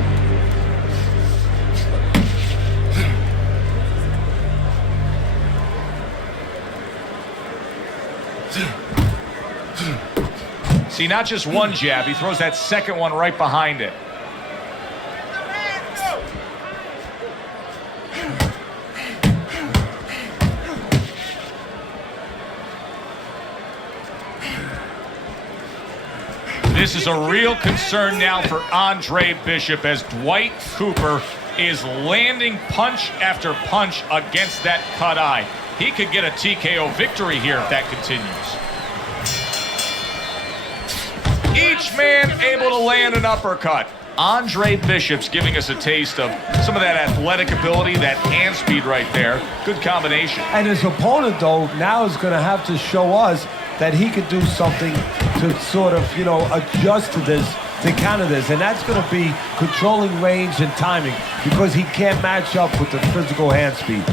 See, not just one jab, he throws that second one right behind it. This is a real concern now for Andre Bishop as Dwight Cooper is landing punch after punch against that cut eye. He could get a TKO victory here if that continues. Each man able to land an uppercut. Andre Bishop's giving us a taste of some of that athletic ability, that hand speed right there. Good combination. And his opponent, though, now is going to have to show us that he could do something to sort of, adjust to this, to counter this. And that's going to be controlling range and timing, because he can't match up with the physical hand speed.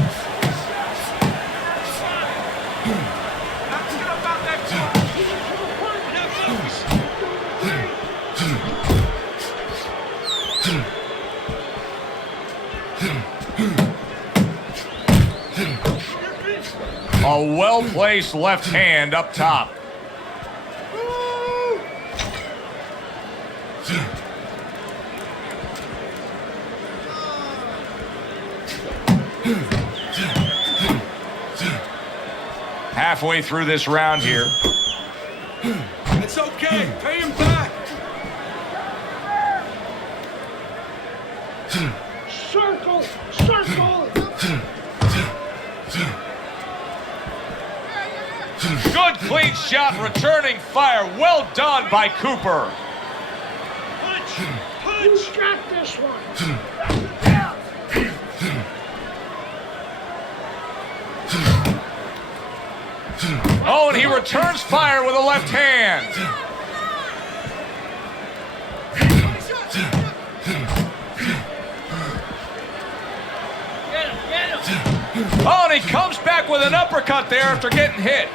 A well-placed left hand up top. Halfway through this round here. It's okay. Pay him back. Circle! Circle! Good clean shot, returning fire. Well done by Cooper. Punch! You got this one! Oh, and he returns fire with a left hand. Oh, and he comes back with an uppercut there after getting hit.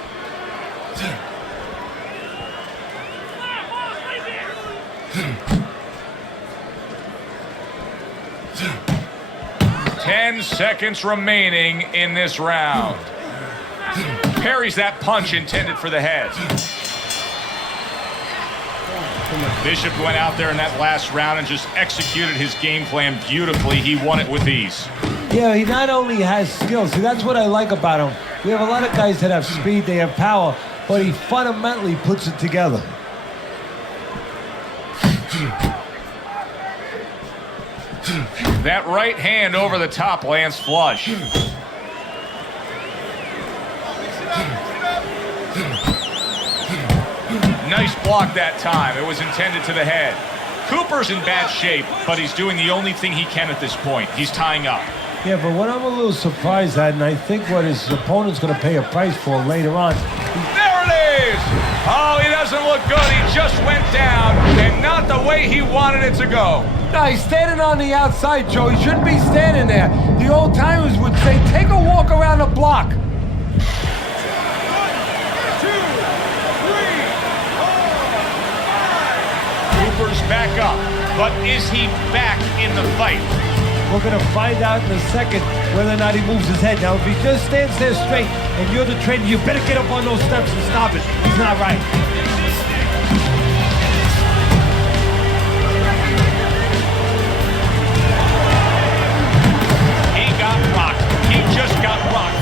Ten seconds remaining in this round. Parries that punch intended for the head. Bishop went out there in that last round and just executed his game plan beautifully. He won it with ease. Yeah, he not only has skills, see, that's what I like about him. We have a lot of guys that have speed, they have power, but he fundamentally puts it together. That right hand over the top lands flush. Nice block that time. It was intended to the head. Cooper's in bad shape, but he's doing the only thing he can at this point. He's tying up. Yeah, but what I'm a little surprised at, and I think what his opponent's going to pay a price for later on. There it is! Oh, he doesn't look good. He just went down, and not the way he wanted it to go. No, he's standing on the outside, Joe. He shouldn't be standing there. The old timers would say, take a walk around the block. Cooper's back up, but is he back in the fight? We're going to find out in a second whether or not he moves his head. Now, if he just stands there straight and you're the trainer, you better get up on those steps and stop it. He's not right. He got rocked. He just got rocked.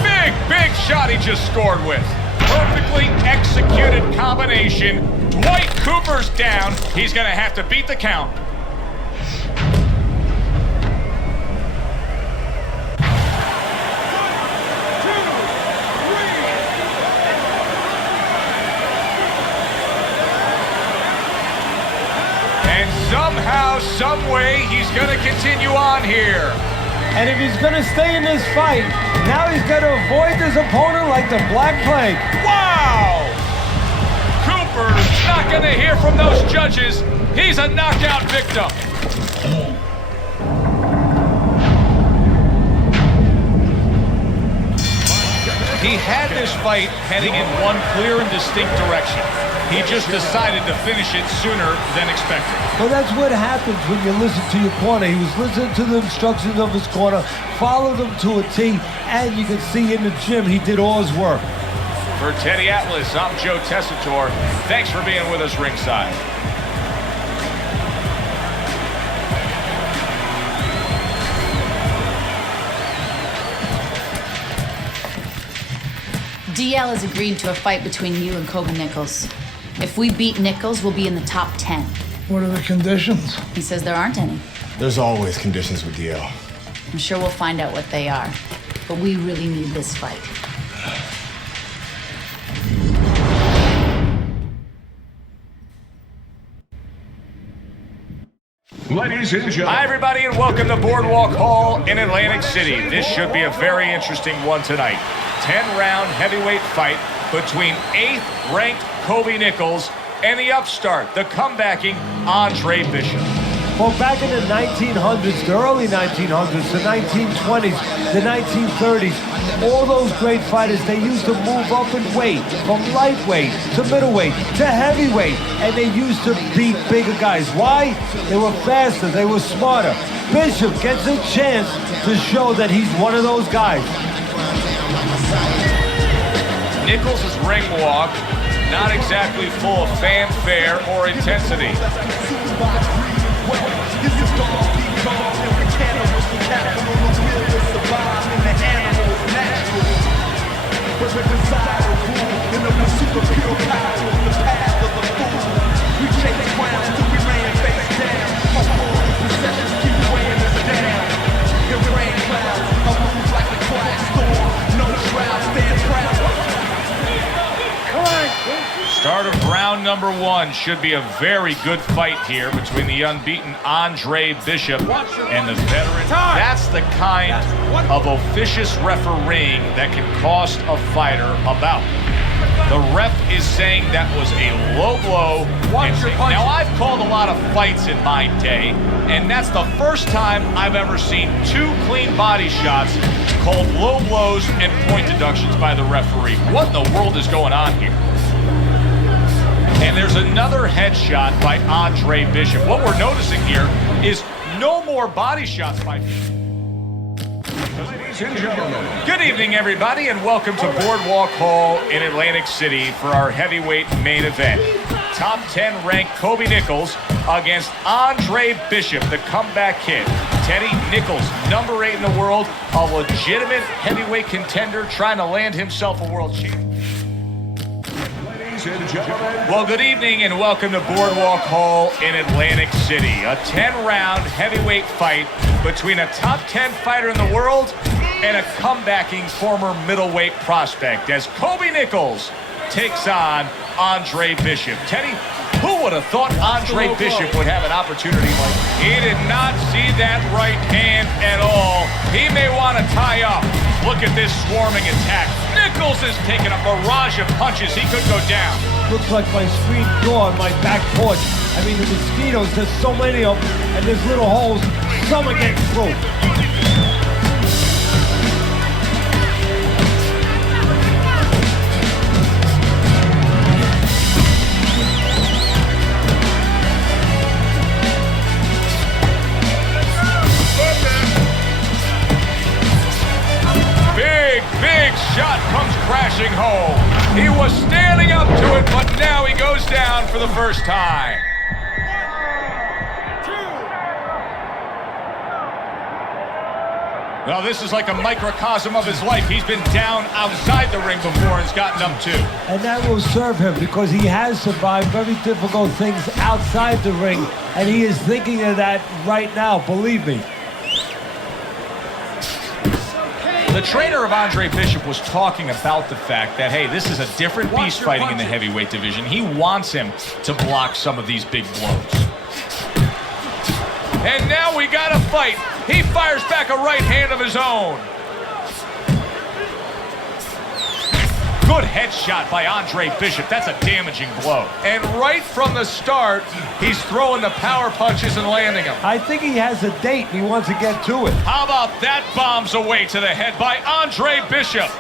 Big shot he just scored with. Perfectly executed combination. Dwight Cooper's down. He's going to have to beat the count. And somehow, some way, he's going to continue on here. And if he's going to stay in this fight, now he's got to avoid his opponent like the Black Plague. Wow! Cooper's not going to hear from those judges. He's a knockout victim. He had this fight heading in one clear and distinct direction. He just decided to finish it sooner than expected. Well, that's what happens when you listen to your corner. He was listening to the instructions of his corner, followed them to a T, and you can see in the gym he did all his work. For Teddy Atlas, I'm Joe Tessitore. Thanks for being with us ringside. DL has agreed to a fight between you and Kobe Nichols. If we beat Nichols, we'll be in the top 10. What are the conditions? He says there aren't any. There's always conditions with DL. I'm sure we'll find out what they are. But we really need this fight. Ladies and gentlemen. Hi, everybody, and welcome to Boardwalk Hall in Atlantic City. This should be a very interesting one tonight. 10-round heavyweight fight between 8th-ranked Kobe Nichols and the upstart, the comebacking Andre Bishop. Well, back in the 1900s, the early 1900s, the 1920s, the 1930s, all those great fighters, they used to move up in weight from lightweight to middleweight to heavyweight, and they used to beat bigger guys. Why? They were faster, they were smarter. Bishop gets a chance to show that he's one of those guys. Nichols' ring walk, not exactly full of fanfare or intensity. Start of round number 1 should be a very good fight here between the unbeaten Andre Bishop and the veteran. That's the kind of officious refereeing that can cost a fighter a bout. The ref is saying that was a low blow. Now, I've called a lot of fights in my day, and that's the first time I've ever seen 2 clean body shots called low blows and point deductions by the referee. What in the world is going on here? And there's another headshot by Andre Bishop. What we're noticing here is no more body shots by Bishop. Good evening, everybody, and welcome to Boardwalk Hall in Atlantic City for our heavyweight main event. Top 10 ranked Kobe Nichols against Andre Bishop, the comeback kid. Teddy Nichols, number 8 in the world, a legitimate heavyweight contender trying to land himself a world champion. Well, good evening and welcome to Boardwalk Hall in Atlantic City. A 10-round heavyweight fight between a top 10 fighter in the world and a comebacking former middleweight prospect as Kobe Nichols takes on Andre Bishop. Teddy, who would have thought Andre Bishop would have an opportunity like that? He did not see that right hand at all. He may want to tie up. Look at this swarming attack. Nichols is taking a barrage of punches. He could go down. Looks like my screen door on my back porch. I mean, the mosquitoes, there's so many of them, and there's little holes. Some are getting through. Big shot comes crashing home. He was standing up to it, but now he goes down for the first time. Well, this is like a microcosm of his life. He's been down outside the ring before and's gotten up too. And that will serve him because he has survived very difficult things outside the ring, and he is thinking of that right now, believe me. The trainer of Andre Bishop was talking about the fact that, hey, this is a different beast fighting in the heavyweight division. He wants him to block some of these big blows. And now we got a fight. He fires back a right hand of his own. Good headshot by Andre Bishop. That's a damaging blow. And right from the start, he's throwing the power punches and landing them. I think he has a date and he wants to get to it. How about that bombs away to the head by Andre Bishop?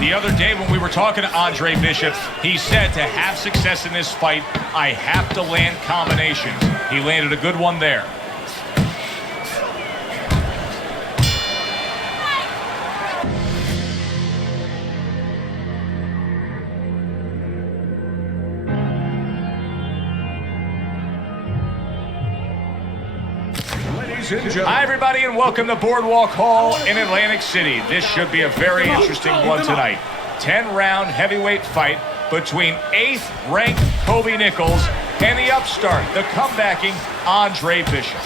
The other day when we were talking to Andre Bishop, he said to have success in this fight, I have to land combinations. He landed a good one there. Hi, everybody, and welcome to Boardwalk Hall in Atlantic City. This should be a very interesting one tonight. 10-round heavyweight fight between 8th-ranked Kobe Nichols and the upstart, the comebacking Andre Bishop.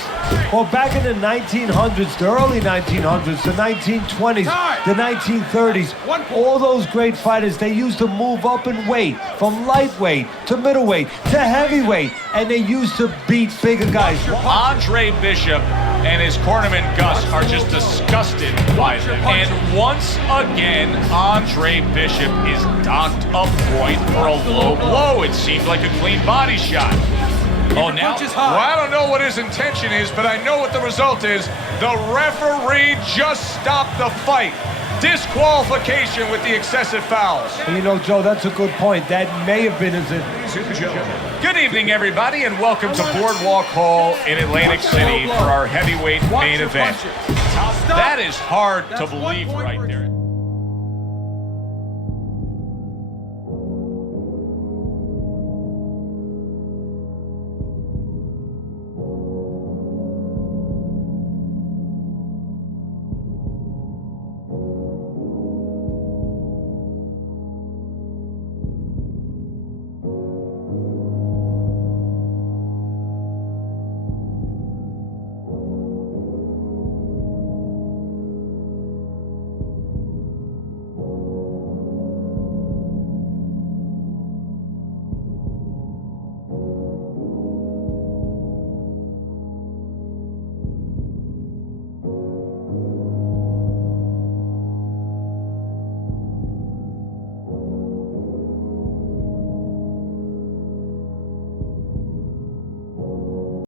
Well, back in the 1900s, the early 1900s, the 1920s, the 1930s, all those great fighters, they used to move up in weight from lightweight to middleweight to heavyweight, and they used to beat bigger guys. Andre Bishop and his cornerman Gus are just disgusted by them. And once again, Andre Bishop is docked a point for a low blow. It seemed like a clean body shot. Oh, now, well, I don't know what his intention is, but I know what the result is. The referee just stopped the fight. Disqualification with the excessive fouls. And you know, Joe, that's a good point. That may have been his... Good evening, everybody, and welcome to Boardwalk Hall in Atlantic City for our heavyweight main event. That is hard to believe right there.